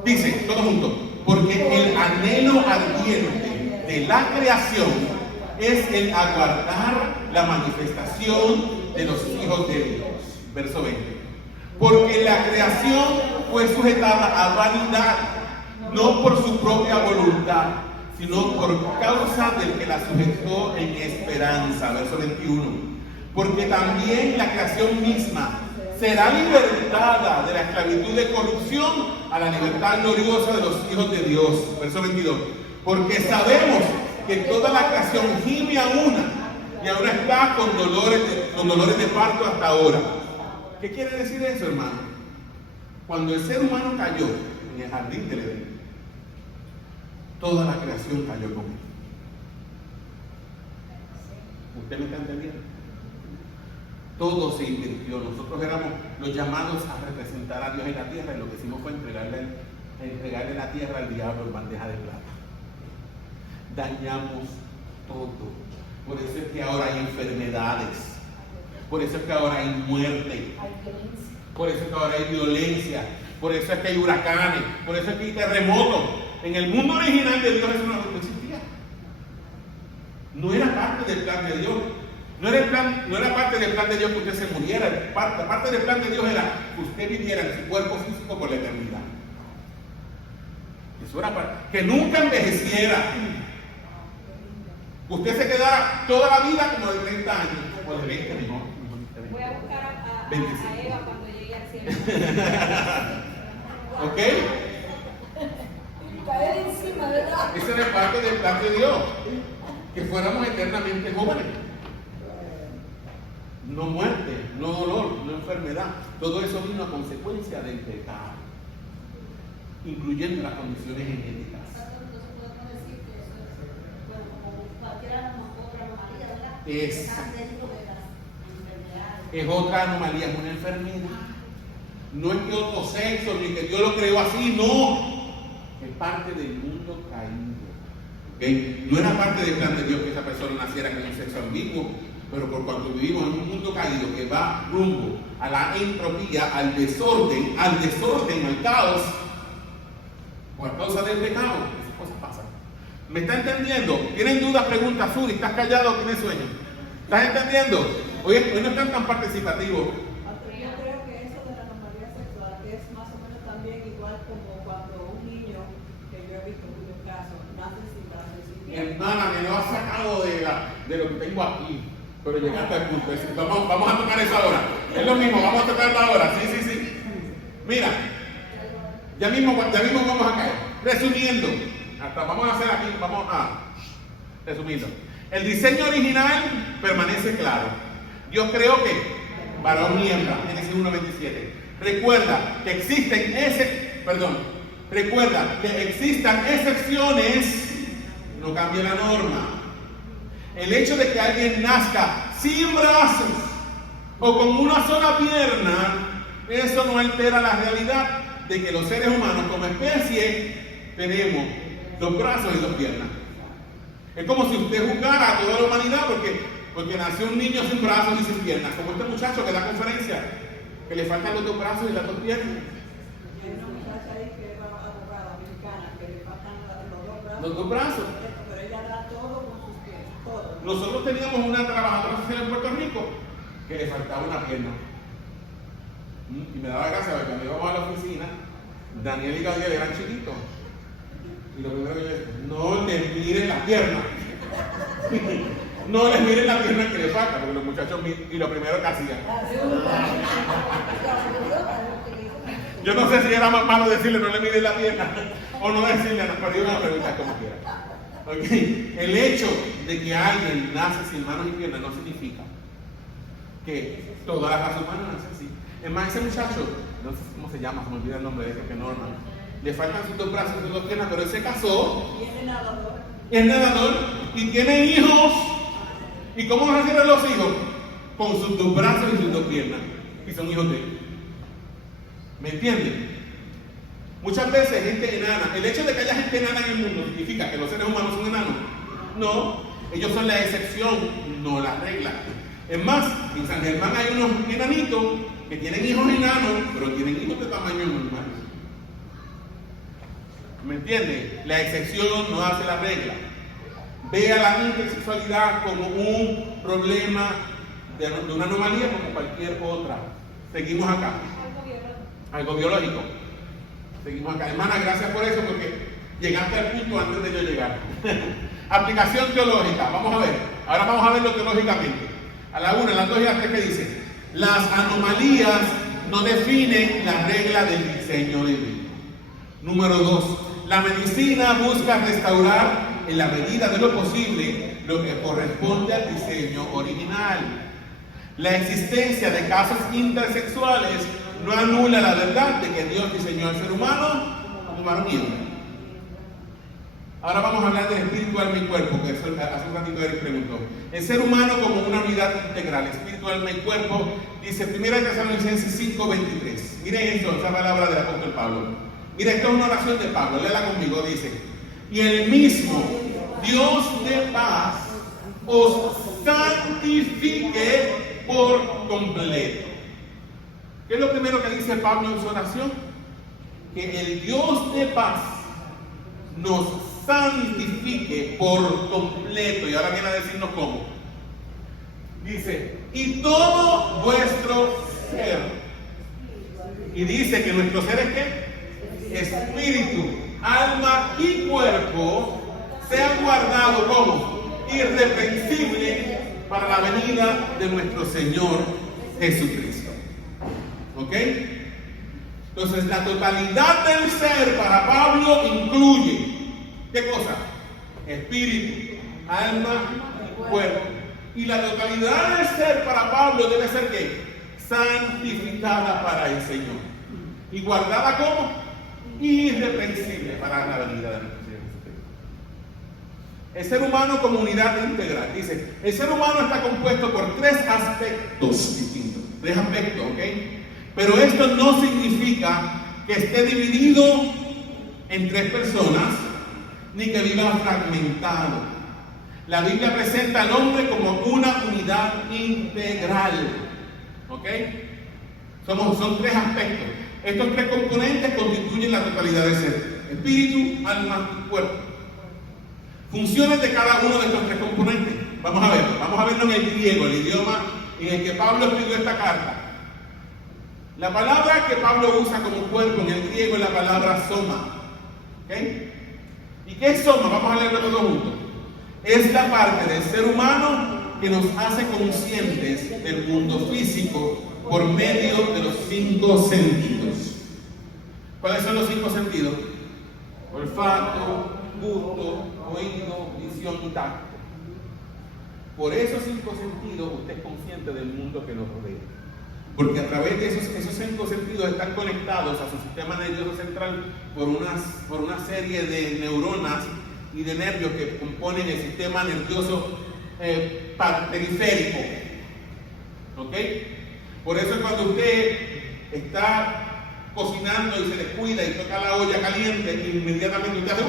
Dice, todos juntos, porque el anhelo ardiente de la creación es el aguardar la manifestación de los hijos de Dios. Verso 20. Porque la creación fue sujetada a vanidad, no por su propia voluntad, sino por causa del que la sujetó en esperanza. Verso 21. Porque también la creación misma será libertada de la esclavitud de corrupción a la libertad gloriosa de los hijos de Dios. Verso 22. Porque sabemos que toda la creación gime a una y ahora está con dolores de parto hasta ahora. ¿Qué quiere decir eso, hermano? Cuando el ser humano cayó en el jardín del Edén, toda la creación cayó con él. ¿Usted me está entendiendo? Todo se invirtió. Nosotros éramos los llamados a representar a Dios en la tierra, y lo que hicimos fue entregarle la tierra al diablo en bandeja de plata. Dañamos todo. Por eso es que ahora hay enfermedades. Por eso es que ahora hay muerte. Por eso es que ahora hay violencia. Por eso es que hay huracanes. Por eso es que hay terremotos. En el mundo original de Dios eso no existía. No era parte del plan de Dios. No era parte del plan de Dios que usted se muriera. Parte del plan de Dios era que usted viviera en su cuerpo físico por la eternidad. Eso era que nunca envejeciera. Usted se quedara toda la vida como de 30 años. O de 20 mejor. Voy a buscar a Eva cuando llegue al cielo. ¿Ok? Caer encima, ¿verdad? Esa era parte del plan de Dios. Que fuéramos eternamente jóvenes. No muerte, no dolor, no enfermedad. Todo eso vino a consecuencia del pecado, incluyendo las condiciones genéticas. Es otra anomalía, es una enfermedad. No es que otro sexo, ni que Dios lo creó así, no. parte del mundo caído. ¿Okay? No era parte del plan de Dios que esa persona naciera con un sexo ambiguo, pero por cuanto vivimos en un mundo caído que va rumbo a la entropía, al desorden, al caos, por causa del pecado, esas cosas pasan. ¿Me está entendiendo? ¿Tienen dudas, preguntas? Suri, ¿estás callado o tienes sueño? ¿Estás entendiendo? Hoy no están tan participativos. Yo creo que eso de la normalidad sexual es más o menos también igual como cuando un niño, que yo he visto en muchos casos, nace sin brazos y sin Mi piernas. hermana me lo ha sacado de lo que tengo aquí, pero llegaste al punto. Vamos a tocar eso ahora. Es lo mismo, vamos a tocarlo ahora. Sí. Mira, ya mismo vamos a caer. Resumiendo, vamos a hacer aquí, resumiendo. El diseño original permanece claro. Dios creó que varón y hembra, Génesis 1:27. Recuerda que existan excepciones, no cambia la norma. El hecho de que alguien nazca sin brazos o con una sola pierna, eso no altera la realidad de que los seres humanos como especie tenemos 2 brazos y 2 piernas. Es como si usted juzgara a toda la humanidad porque nació un niño sin brazos y sin piernas, como este muchacho que da conferencia, que le faltan los 2 brazos y las 2 piernas. Y hay una muchacha ahí que era abogada mexicana, que le faltan Los 2 brazos. pero ella da todo con sus pies, todo. Nosotros teníamos una trabajadora social en Puerto Rico que le faltaba una pierna. Y me daba gracia porque cuando íbamos a la oficina, Daniel y Gabriel eran chiquitos. Y lo primero que yo decía, no les miren la pierna. No les miren la pierna que le falta, porque los muchachos y lo primero que hacían. Yo no sé si era más malo decirle no le miren la pierna o no decirle, pero yo me preguntar como quiera. Okay. El hecho de que alguien nace sin manos y piernas no significa que toda la raza humana nace así. Es más, ese muchacho, no sé cómo se llama, se me olvida el nombre de ese que Norman, le faltan sus 2 brazos y sus 2 piernas, pero él se casó, es nadador y tiene hijos. ¿Y cómo van a hacer los hijos? Con sus 2 brazos y sus 2 piernas, y son hijos de él. ¿Me entienden? Muchas veces gente enana, el hecho de que haya gente enana en el mundo significa que los seres humanos son enanos. No, ellos son la excepción, no la regla. Es más, en San Germán hay unos enanitos que tienen hijos enanos, pero tienen hijos de tamaño normal. ¿Me entiende? La excepción no hace la regla. Vea la intersexualidad como un problema de una anomalía como cualquier otra. Seguimos acá. Algo biológico. Seguimos acá. Hermana, gracias por eso, porque llegaste al punto antes de yo llegar. Aplicación teológica. Vamos a ver. Ahora vamos a verlo teológicamente. A la 1, a las 2 y a las 3, ¿qué dice? Las anomalías no definen la regla del diseño divino. Número 2. La medicina busca restaurar en la medida de lo posible lo que corresponde al diseño original. La existencia de casos intersexuales no anula la verdad de que Dios diseñó al ser humano como varón y hembra. Ahora vamos a hablar del espíritu, alma y cuerpo, que hace un ratito Eric preguntó. El ser humano como una unidad integral, espíritu, alma y cuerpo, dice 1 Tesalonicenses 5:23. Miren esto, esa palabra del apóstol Pablo. Miren, esto es una oración de Pablo, léela conmigo, dice: y el mismo Dios de paz os santifique por completo. ¿Qué es lo primero que dice Pablo en su oración? Que el Dios de paz nos santifique por completo. Y ahora viene a decirnos cómo. Dice, y todo vuestro ser. Y dice que nuestro ser es ¿qué? Espíritu, alma y cuerpo sean guardados como irreprensible para la venida de nuestro Señor Jesucristo. ¿Ok? Entonces la totalidad del ser para Pablo incluye ¿qué cosa? Espíritu, alma y cuerpo. Y la totalidad del ser para Pablo debe ser ¿qué? Santificada para el Señor. ¿Y guardada como? Irreprensible para la venida de nuestro Señor Jesucristo. El ser humano como unidad integral. Dice, el ser humano está compuesto por 3 aspectos distintos. 3 aspectos, ¿ok? Pero esto no significa que esté dividido en tres personas, ni que viva fragmentado. La Biblia presenta al hombre como una unidad integral. ¿Ok? Son tres aspectos. Estos tres componentes constituyen la totalidad del ser: espíritu, alma y cuerpo. Funciones de cada uno de estos tres componentes. Vamos a verlo en el griego, el idioma en el que Pablo escribió esta carta. La palabra que Pablo usa como cuerpo en el griego es la palabra soma. ¿Ok? ¿Y qué es soma? Vamos a leerlo todos juntos. Es la parte del ser humano que nos hace conscientes del mundo físico por medio de los 5 sentidos. ¿Cuáles son los 5 sentidos? Olfato, gusto, oído, visión y tacto. Por esos 5 sentidos usted es consciente del mundo que nos rodea. Porque a través de esos 5 sentidos están conectados a su sistema nervioso central por una serie de neuronas y de nervios que componen el sistema nervioso periférico. ¿Ok? Por eso cuando usted está cocinando y se descuida y toca la olla caliente, inmediatamente usted hace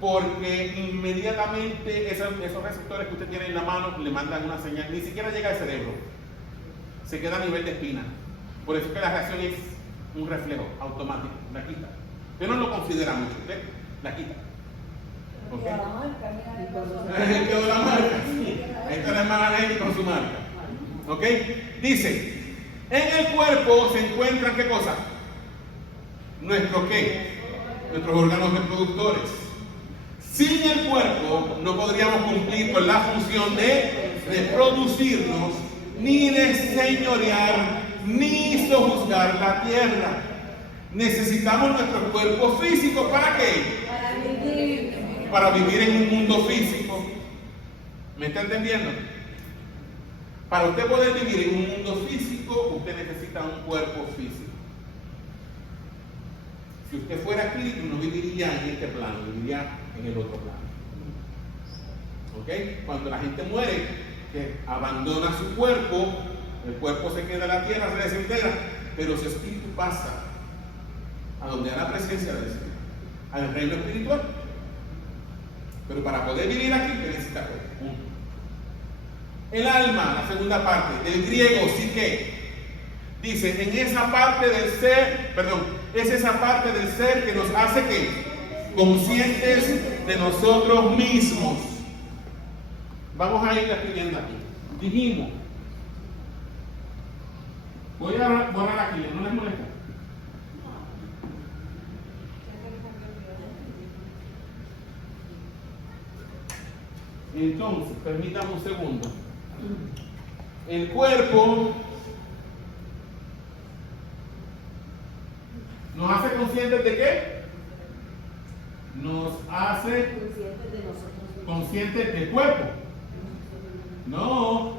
porque inmediatamente esos receptores que usted tiene en la mano le mandan una señal, ni siquiera llega al cerebro, se queda a nivel de espina. Por eso es que la reacción es un reflejo automático, la quita. Usted no lo considera mucho, usted la quita. ¿Ok? Quedó la marca. Ahí está la hermana Nelly con su marca. ¿Ok? Dice, en el cuerpo se encuentran ¿qué cosa? Nuestros órganos reproductores. Sin el cuerpo no podríamos cumplir con la función de reproducirnos, ni de señorear, ni sojuzgar la tierra. Necesitamos nuestro cuerpo físico, ¿para qué? Para vivir en un mundo físico. ¿Me está entendiendo? Para usted poder vivir en un mundo físico, usted necesita un cuerpo físico. Si usted fuera espíritu, no viviría en este plano, viviría en el otro plano. ¿Ok? Cuando la gente muere, que abandona su cuerpo, el cuerpo se queda en la tierra, se desintegra, pero su espíritu pasa a donde hay la presencia del Señor, al reino espiritual. Pero para poder vivir aquí, usted necesita cuerpo. El alma, la segunda parte, del griego psique, dice, en esa parte del ser, es esa parte del ser que nos hace que conscientes de nosotros mismos. Vamos a ir escribiendo aquí. Dijimos, voy a borrar aquí, ¿no les molesta? Entonces, permítame un segundo. El cuerpo nos hace conscientes de qué? Nos hace conscientes del cuerpo. No,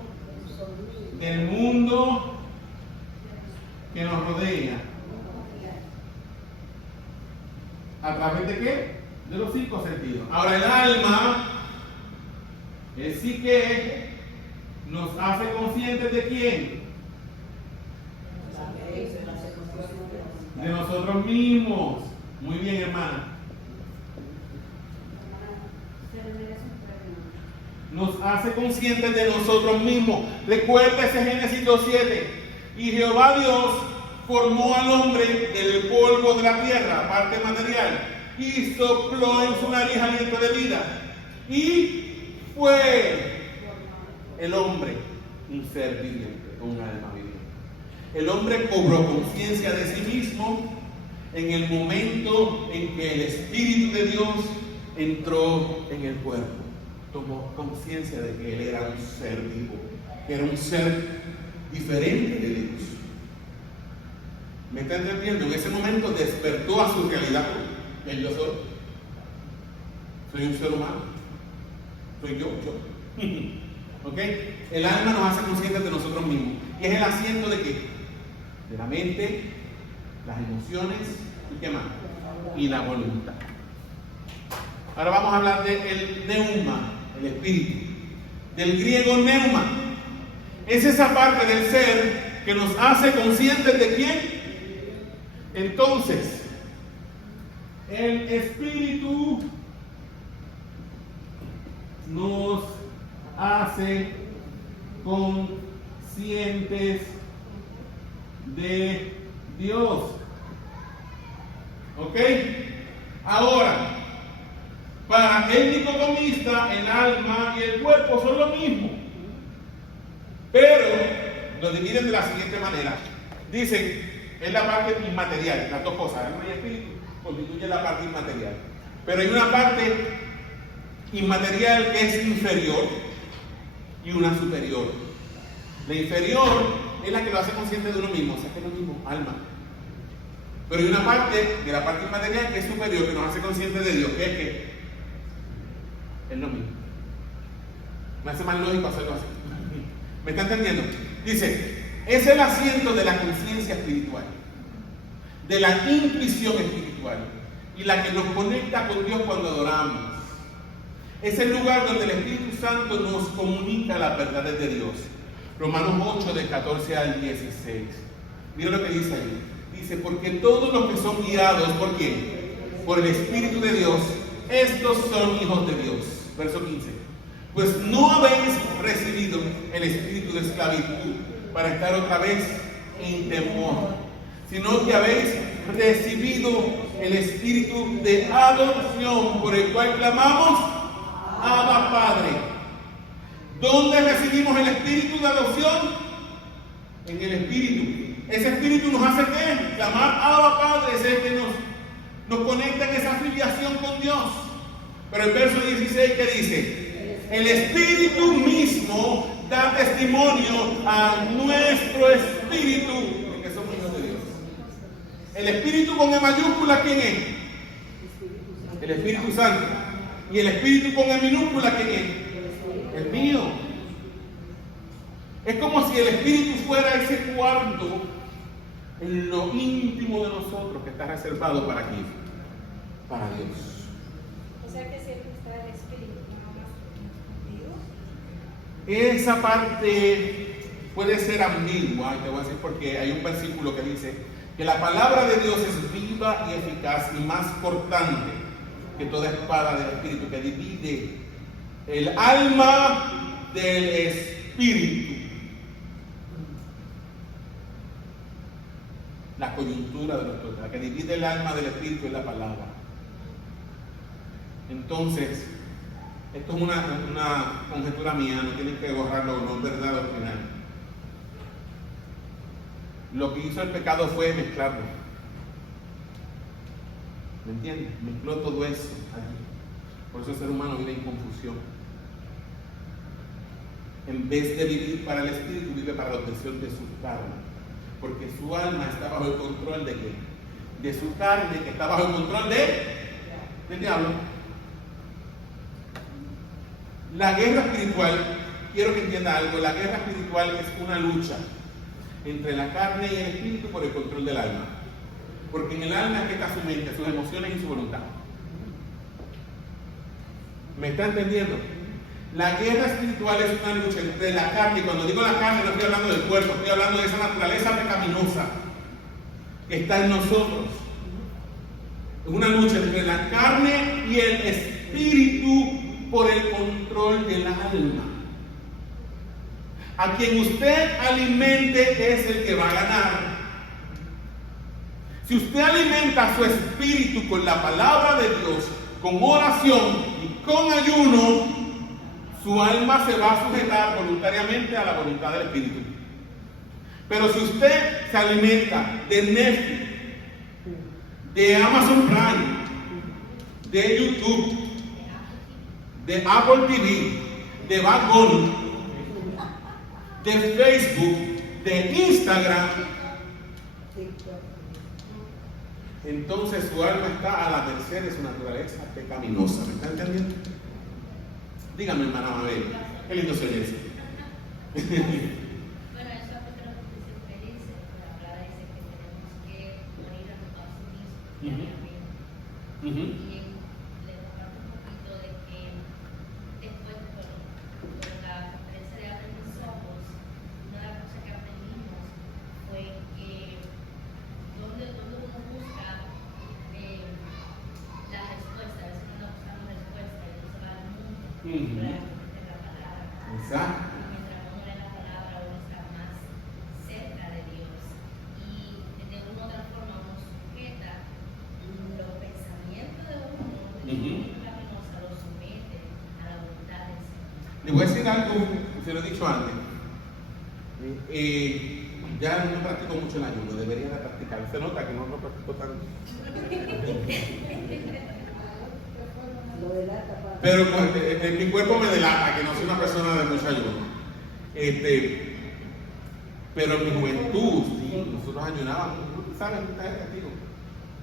del mundo que nos rodea. ¿A través de qué? De los 5 sentidos. Ahora el alma, el psique, nos hace conscientes de quién? De nosotros mismos. Muy bien, hermana. Nos hace conscientes de nosotros mismos. Recuerda ese Génesis 2:7. Y Jehová Dios formó al hombre del polvo de la tierra, parte material, y sopló en su nariz aliento de vida. Y fue el hombre un ser viviente, un alma viviente. El hombre cobró conciencia de sí mismo en el momento en que el Espíritu de Dios entró en el cuerpo. Tomó conciencia de que él era un ser vivo, que era un ser diferente de Dios. ¿Me está entendiendo? En ese momento despertó a su realidad. ¿Quién yo soy? Soy un ser humano. Soy yo. ¿Ok? El alma nos hace conscientes de nosotros mismos. Y es el asiento de qué? De la mente, las emociones y qué más. Y la voluntad. Ahora vamos a hablar del neuma, el espíritu. Del griego neuma. Es esa parte del ser que nos hace conscientes de quién. Entonces, El Espíritu nos hace conscientes de Dios. ¿Ok? Ahora, para el nicodemista, el alma y el cuerpo son lo mismo. Pero lo dividen de la siguiente manera. Dicen, es la parte inmaterial, las dos cosas, alma y espíritu, constituye la parte inmaterial. Pero hay una parte inmaterial que es inferior y una superior. La inferior es la que lo hace consciente de uno mismo, o sea que es lo mismo, alma. Pero hay una parte de la parte inmaterial que es superior, que nos hace conscientes de Dios, que es que es lo mismo. Me hace más lógico hacerlo así. ¿Me está entendiendo? Dice, es el asiento de la conciencia espiritual, de la intuición espiritual, y la que nos conecta con Dios cuando adoramos. Es el lugar donde el Espíritu Santo nos comunica las verdades de Dios. Romanos 8, de 14 al 16. Mira lo que dice ahí. Dice, porque todos los que son guiados, ¿por quién? Por el Espíritu de Dios, estos son hijos de Dios. Verso 15. Pues no habéis recibido el espíritu de esclavitud para estar otra vez en temor, sino que habéis recibido el espíritu de adopción, por el cual clamamos, Abba Padre. ¿Dónde recibimos el espíritu de adopción? En el espíritu. Ese espíritu nos hace ¿qué? Clamar Abba Padre, es el que nos conecta en esa filiación con Dios. Pero el verso 16 que dice, el Espíritu mismo da testimonio a nuestro espíritu de que somos hijos de Dios. El Espíritu con E mayúscula, ¿quién es? El Espíritu Santo. Y el Espíritu con E minúscula, ¿quién es? El mío. Es como si el Espíritu fuera ese cuarto en lo íntimo de nosotros que está reservado para quién? Para Dios. O sea que siempre está el Espíritu, nada más contigo. Esa parte puede ser ambigua, y te voy a decir porque hay un versículo que dice que la palabra de Dios es viva y eficaz y más cortante que toda espada del Espíritu, que divide el alma del Espíritu. La coyuntura de nuestro la que divide el alma del Espíritu es la palabra. Entonces, esto es una conjetura mía, no tienen que borrarlo, no es verdad al final. Lo que hizo el pecado fue mezclarlo. ¿Me entiendes? Mezcló todo eso allí. Por eso el ser humano vive en confusión. En vez de vivir para el Espíritu, vive para la obtención de su carne. Porque su alma está bajo el control de ¿qué? De su carne, que está bajo el control del diablo. La guerra espiritual, quiero que entienda algo, la guerra espiritual es una lucha entre la carne y el espíritu por el control del alma. Porque en el alma es que está su mente, sus emociones y su voluntad. ¿Me está entendiendo? La guerra espiritual es una lucha entre la carne, y cuando digo la carne no estoy hablando del cuerpo, estoy hablando de esa naturaleza pecaminosa que está en nosotros. Es una lucha entre la carne y el espíritu por el control del alma. A quien usted alimente es el que va a ganar. Si usted alimenta su espíritu con la palabra de Dios, con oración y con ayuno, su alma se va a sujetar voluntariamente a la voluntad del Espíritu. Pero si usted se alimenta de Netflix, de Amazon Prime, de YouTube, de Apple TV, de Bad Bunny, de Facebook, de Instagram, entonces su alma está a la merced de su naturaleza pecaminosa. ¿Me está entendiendo? Dígame, hermana Mabel, qué lindo se oye eso. Bueno, eso es lo que siempre dice, la palabra dice que tenemos que morir a nosotros mismos. Y le tocamos un poquito de que después con la conferencia de Abre mis Ojos, una de las cosas que aprendimos fue que donde uno busca de la palabra. Exacto. Y mientras uno lee la palabra, uno está más cerca de Dios. Y de una u otra forma uno sujeta los pensamientos de uno, se los somete a la voluntad del Señor. Le voy a decir algo, se lo he dicho antes. Ya no practico mucho el ayuno, debería de practicar. Se nota que no lo practico tanto. Pero pues, mi cuerpo me delata que no soy una persona de mucho ayuno. Pero en mi juventud, sí, nosotros ayunábamos. ¿Saben?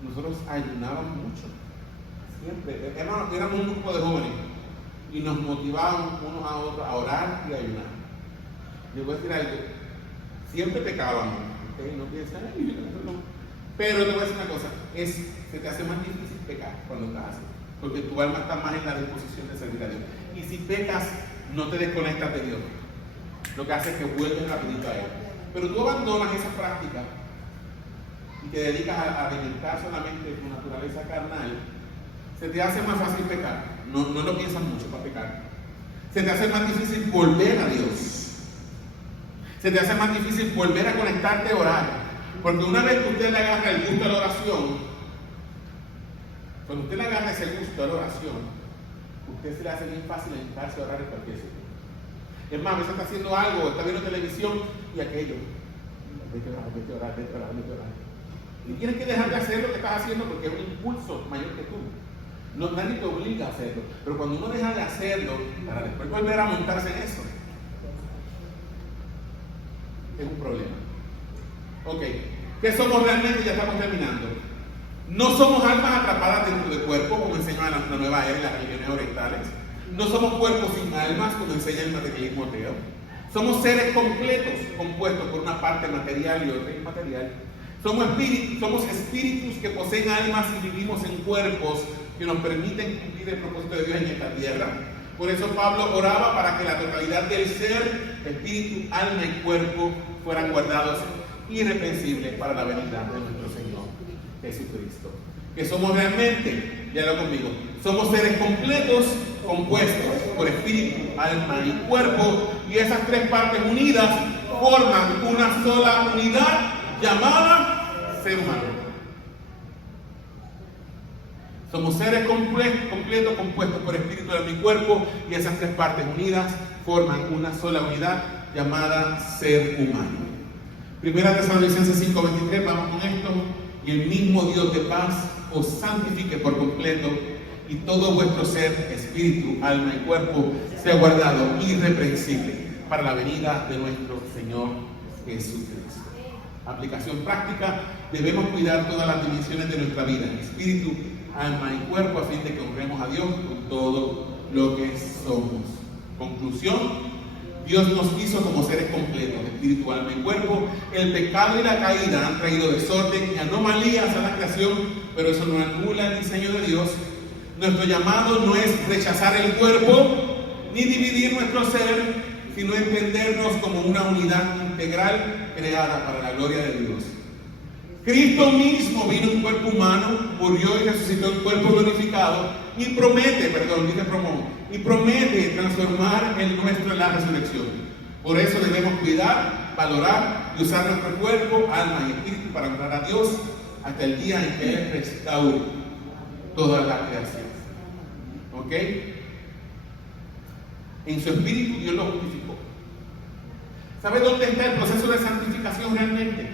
Nosotros ayunábamos mucho. Siempre. Éramos un grupo de jóvenes y nos motivábamos unos a otros a orar y a ayunar. Les voy a decir algo. Siempre pecábamos, ¿okay? No piensan, no. Pero te voy a decir una cosa, se te hace más difícil pecar cuando estás así, porque tu alma está más en la disposición de servir a Dios. Y si pecas, no te desconectas de Dios, lo que hace es que vuelves rapidito a Él. Pero tú abandonas esa práctica y te dedicas a alimentar solamente tu naturaleza carnal, se te hace más fácil pecar, no lo piensas mucho para pecar. Se te hace más difícil volver a Dios. Se te hace más difícil volver a conectarte a orar. Porque una vez que usted le agarra el gusto a la oración, cuando usted le agarra ese gusto a la oración, usted se le hace bien fácil sentarse a orar en cualquier sitio. Es más, a veces está haciendo algo, está viendo televisión y aquello. Vete a orar. Y tienes que dejar de hacer lo que estás haciendo porque es un impulso mayor que tú. Nadie te obliga a hacerlo. Pero cuando uno deja de hacerlo, para después volver a montarse en eso, es un problema. Ok, ¿qué somos realmente? Ya estamos terminando. No somos almas atrapadas dentro del cuerpo, como enseña la nueva era y las religiones orientales. No somos cuerpos sin almas, como enseña el materialismo ateo. Somos seres completos, compuestos por una parte material y otra inmaterial. Somos espíritus que poseen almas y vivimos en cuerpos que nos permiten cumplir el propósito de Dios en esta tierra. Por eso Pablo oraba para que la totalidad del ser, espíritu, alma y cuerpo fueran guardados irreprensibles para la venida de nuestro Señor Jesucristo. Que somos realmente, ya lo conmigo, somos seres completos compuestos por espíritu, alma y cuerpo, y esas tres partes unidas forman una sola unidad llamada ser humano. Somos seres completos compuestos por espíritu, alma y cuerpo, y esas tres partes unidas forman una sola unidad llamada ser humano. Primera Tesalonicenses 5:23, vamos con esto. Y el mismo Dios de paz os santifique por completo, y todo vuestro ser, espíritu, alma y cuerpo sea guardado irreprensible para la venida de nuestro Señor Jesucristo. Aplicación práctica: debemos cuidar todas las dimensiones de nuestra vida, espíritu, alma y cuerpo, a fin de que honremos a Dios con todo lo que somos. Conclusión: Dios nos hizo como seres completos, espíritu, alma y cuerpo. El pecado y la caída han traído desorden y anomalías a la creación, pero eso no anula el diseño de Dios. Nuestro llamado no es rechazar el cuerpo ni dividir nuestro ser, sino entendernos como una unidad integral creada para la gloria de Dios. Cristo mismo vino en cuerpo humano, murió y resucitó en cuerpo glorificado y promete transformar el nuestro en la resurrección. Por eso debemos cuidar, valorar y usar nuestro cuerpo, alma y espíritu para honrar a Dios hasta el día en que Él restaure toda la creación. ¿Ok? En su espíritu Dios lo justificó. ¿Sabe dónde está el proceso de santificación realmente?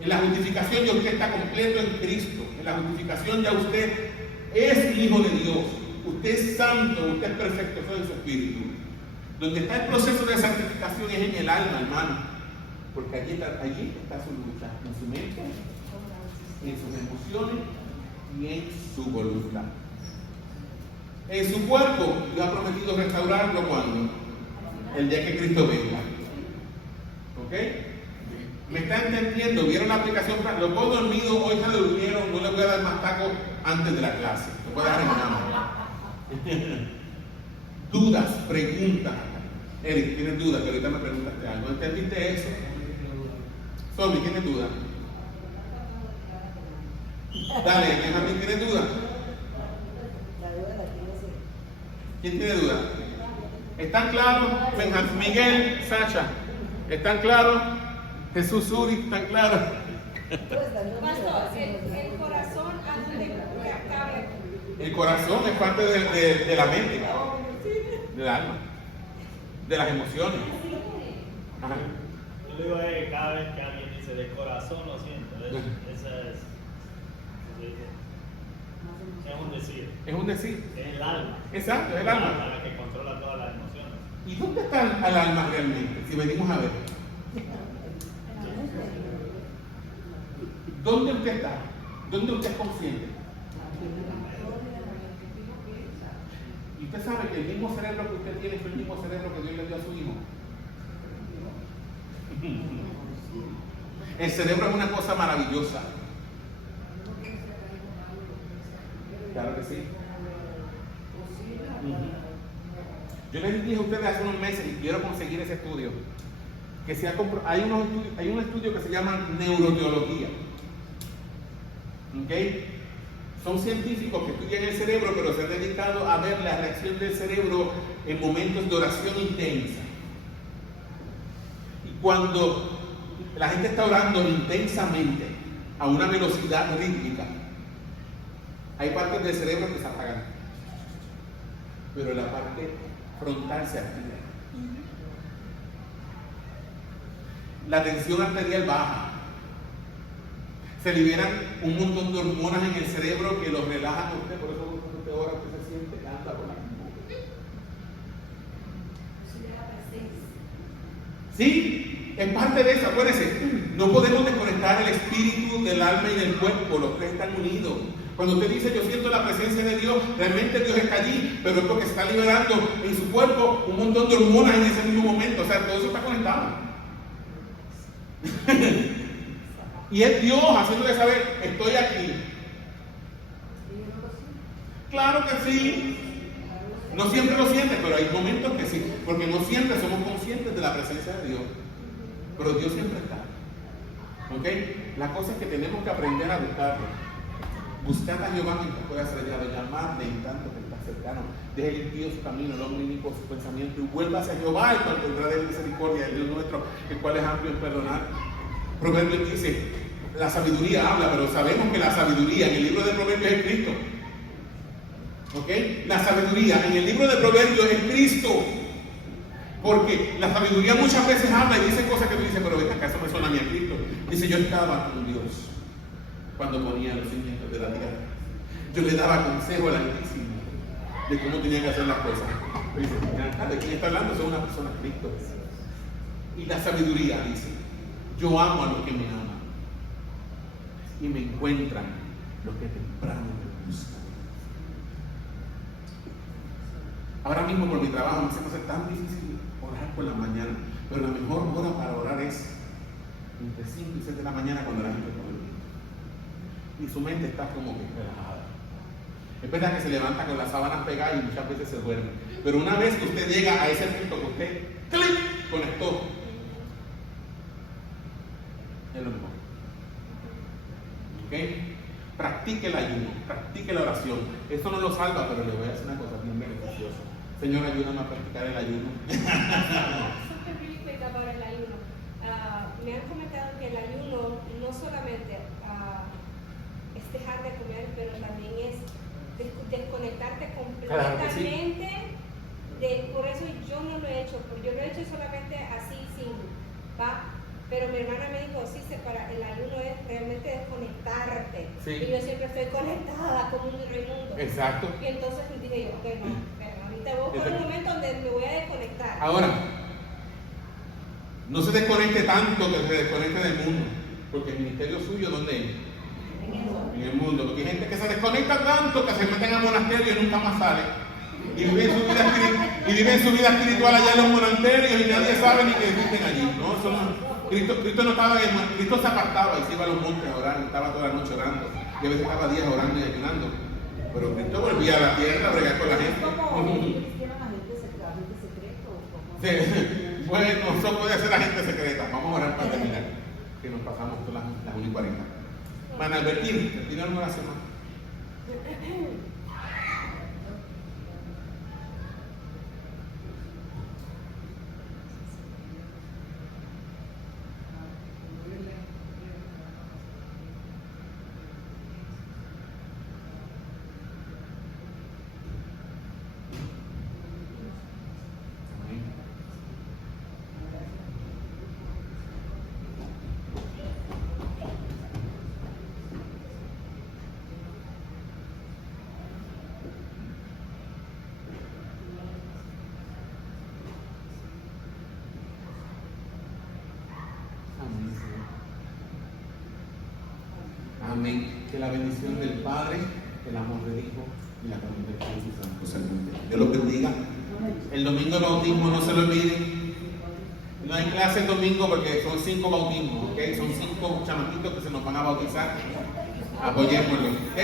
En la justificación ya usted está completo en Cristo. En la justificación ya usted es hijo de Dios. Usted es santo, usted es perfecto, eso es su espíritu. Donde está el proceso de santificación es en el alma, hermano. Porque allí está su lucha, en su mente, en sus emociones y en su voluntad. En su cuerpo Dios ha prometido restaurarlo cuando, el día que Cristo venga. ¿Ok? ¿Me está entendiendo? ¿Vieron la aplicación? Los dos dormidos hoy se durmieron, no les voy a dar más tacos antes de la clase. Los voy a dar en cama. Dudas, preguntas. Eric, ¿tienes dudas? Que ahorita me preguntaste algo. ¿Entendiste eso? Somi, ¿tienes dudas? Dale, Benjamín, ¿tienes dudas? ¿Quién tiene duda? ¿Están claros? Benjamín, Miguel, Sacha. ¿Están claros? Jesús Uri, ¿están claros? Pastor, el corazón, ¿a dónde cabe? El corazón es parte de la mente, del alma, de las emociones. Ajá. Yo digo que cada vez que alguien dice de corazón lo siento, esa es un decir. Es un decir. Es el alma. Exacto, es el alma. La que controla todas las emociones. ¿Y dónde está el alma realmente? Si venimos a ver. ¿Dónde usted está? ¿Dónde usted es consciente? Y usted sabe que el mismo cerebro que usted tiene es el mismo cerebro que Dios le dio a su hijo. El cerebro es una cosa maravillosa. Claro que sí. Yo les dije a ustedes hace unos meses y quiero conseguir ese estudio. Que hay un estudio que se llama neuroteología. ¿Okay? Son científicos que estudian el cerebro, pero se han dedicado a ver la reacción del cerebro en momentos de oración intensa. Y cuando la gente está orando intensamente a una velocidad rítmica, hay partes del cerebro que se apagan, pero la parte frontal se activa. La tensión arterial baja. Se liberan un montón de hormonas en el cerebro que los relajan a usted, por eso cuando usted ora usted se siente que anda por la Sí, es parte de eso. Acuérdense, no podemos desconectar el espíritu del alma y del cuerpo, los tres están unidos. Cuando usted dice yo siento la presencia de Dios, realmente Dios está allí, pero es porque está liberando en su cuerpo un montón de hormonas en ese mismo momento. O sea, todo eso está conectado. Y es Dios haciéndole saber, estoy aquí. Claro que sí. No siempre lo sientes, pero hay momentos que sí. Porque no siempre somos conscientes de la presencia de Dios. Pero Dios siempre está. ¿Ok? La cosa es que tenemos que aprender a buscarlo. Buscar a Jehová mientras pueda ser hallado, llamarle en tanto que está cercano. Deje el impío su camino, el hombre inicuo su pensamiento, y vuelva hacia Jehová, el cual tendrá de misericordia, el Dios nuestro, el cual es amplio en perdonar. Proverbios dice, la sabiduría habla, pero sabemos que la sabiduría en el libro de Proverbios es Cristo. ¿Ok? La sabiduría en el libro de Proverbios es Cristo. Porque la sabiduría muchas veces habla y dice cosas que tú dices, pero esta casa me suena a mí a Cristo. Dice, yo estaba con Dios cuando ponía los cimientos de la tierra. Yo le daba consejo al Altísimo de cómo tenía que hacer las cosas. Dice, ¿de quién está hablando? Son una persona, Cristo. Y la sabiduría dice, yo amo a los que me aman y me encuentran los que temprano me buscan. Ahora mismo por mi trabajo me hace tan difícil orar por la mañana, pero la mejor hora para orar es entre 5 y 7 de la mañana cuando la gente está durmiendo. Y su mente está como que relajada. Es verdad que se levanta con las sábanas pegadas y muchas veces se duerme. Pero una vez que usted llega a ese punto que usted ¡clic! Conectó, es lo mejor. ¿Ok? Practique el ayuno, practique la oración. Esto no lo salva, pero le voy a decir una cosa bien beneficiosa. Señor, ayúdame a practicar el ayuno. Something really quick about el ayuno. Me han comentado que el ayuno no solamente es dejar de comer, pero también es desconectarte completamente. Por eso yo no lo he hecho, porque yo lo he hecho solamente así, sin pero mi hermana me dijo, sí, el ayuno es realmente desconectarte. Sí. Y yo siempre estoy conectada como un Raimundo. Exacto. Y entonces dije yo, ok, no, pero ahorita voy por un momento donde me voy a desconectar. Ahora, no se desconecte tanto que se desconecte del mundo, porque el ministerio suyo, ¿dónde es? En el mundo. Porque hay gente que se desconecta tanto que se meten al monasterio y nunca más sale. Y viven su vida espiritual allá en los monasterios y nadie sabe ni que existen allí. ¿No? Cristo no estaba Cristo se apartaba y se iba a los montes a orar, estaba toda la noche orando. Y a veces estaba días orando y ayunando. Pero Cristo volvía a la tierra a bregar con la gente. Sí. Bueno, eso puede ser agente secreta. Vamos a orar para terminar, que nos pasamos todas las 1:40. Van a advertir, tienen una oración más. Amén. Que la bendición del Padre, el amor del Hijo y la comunión del Espíritu Santo se junten. Dios los bendiga. El domingo de bautismo no se lo olviden. No hay clase el domingo porque son 5 bautismos, ¿ok? Son 5 chamaquitos que se nos van a bautizar. Apoyémoslo, ¿ok?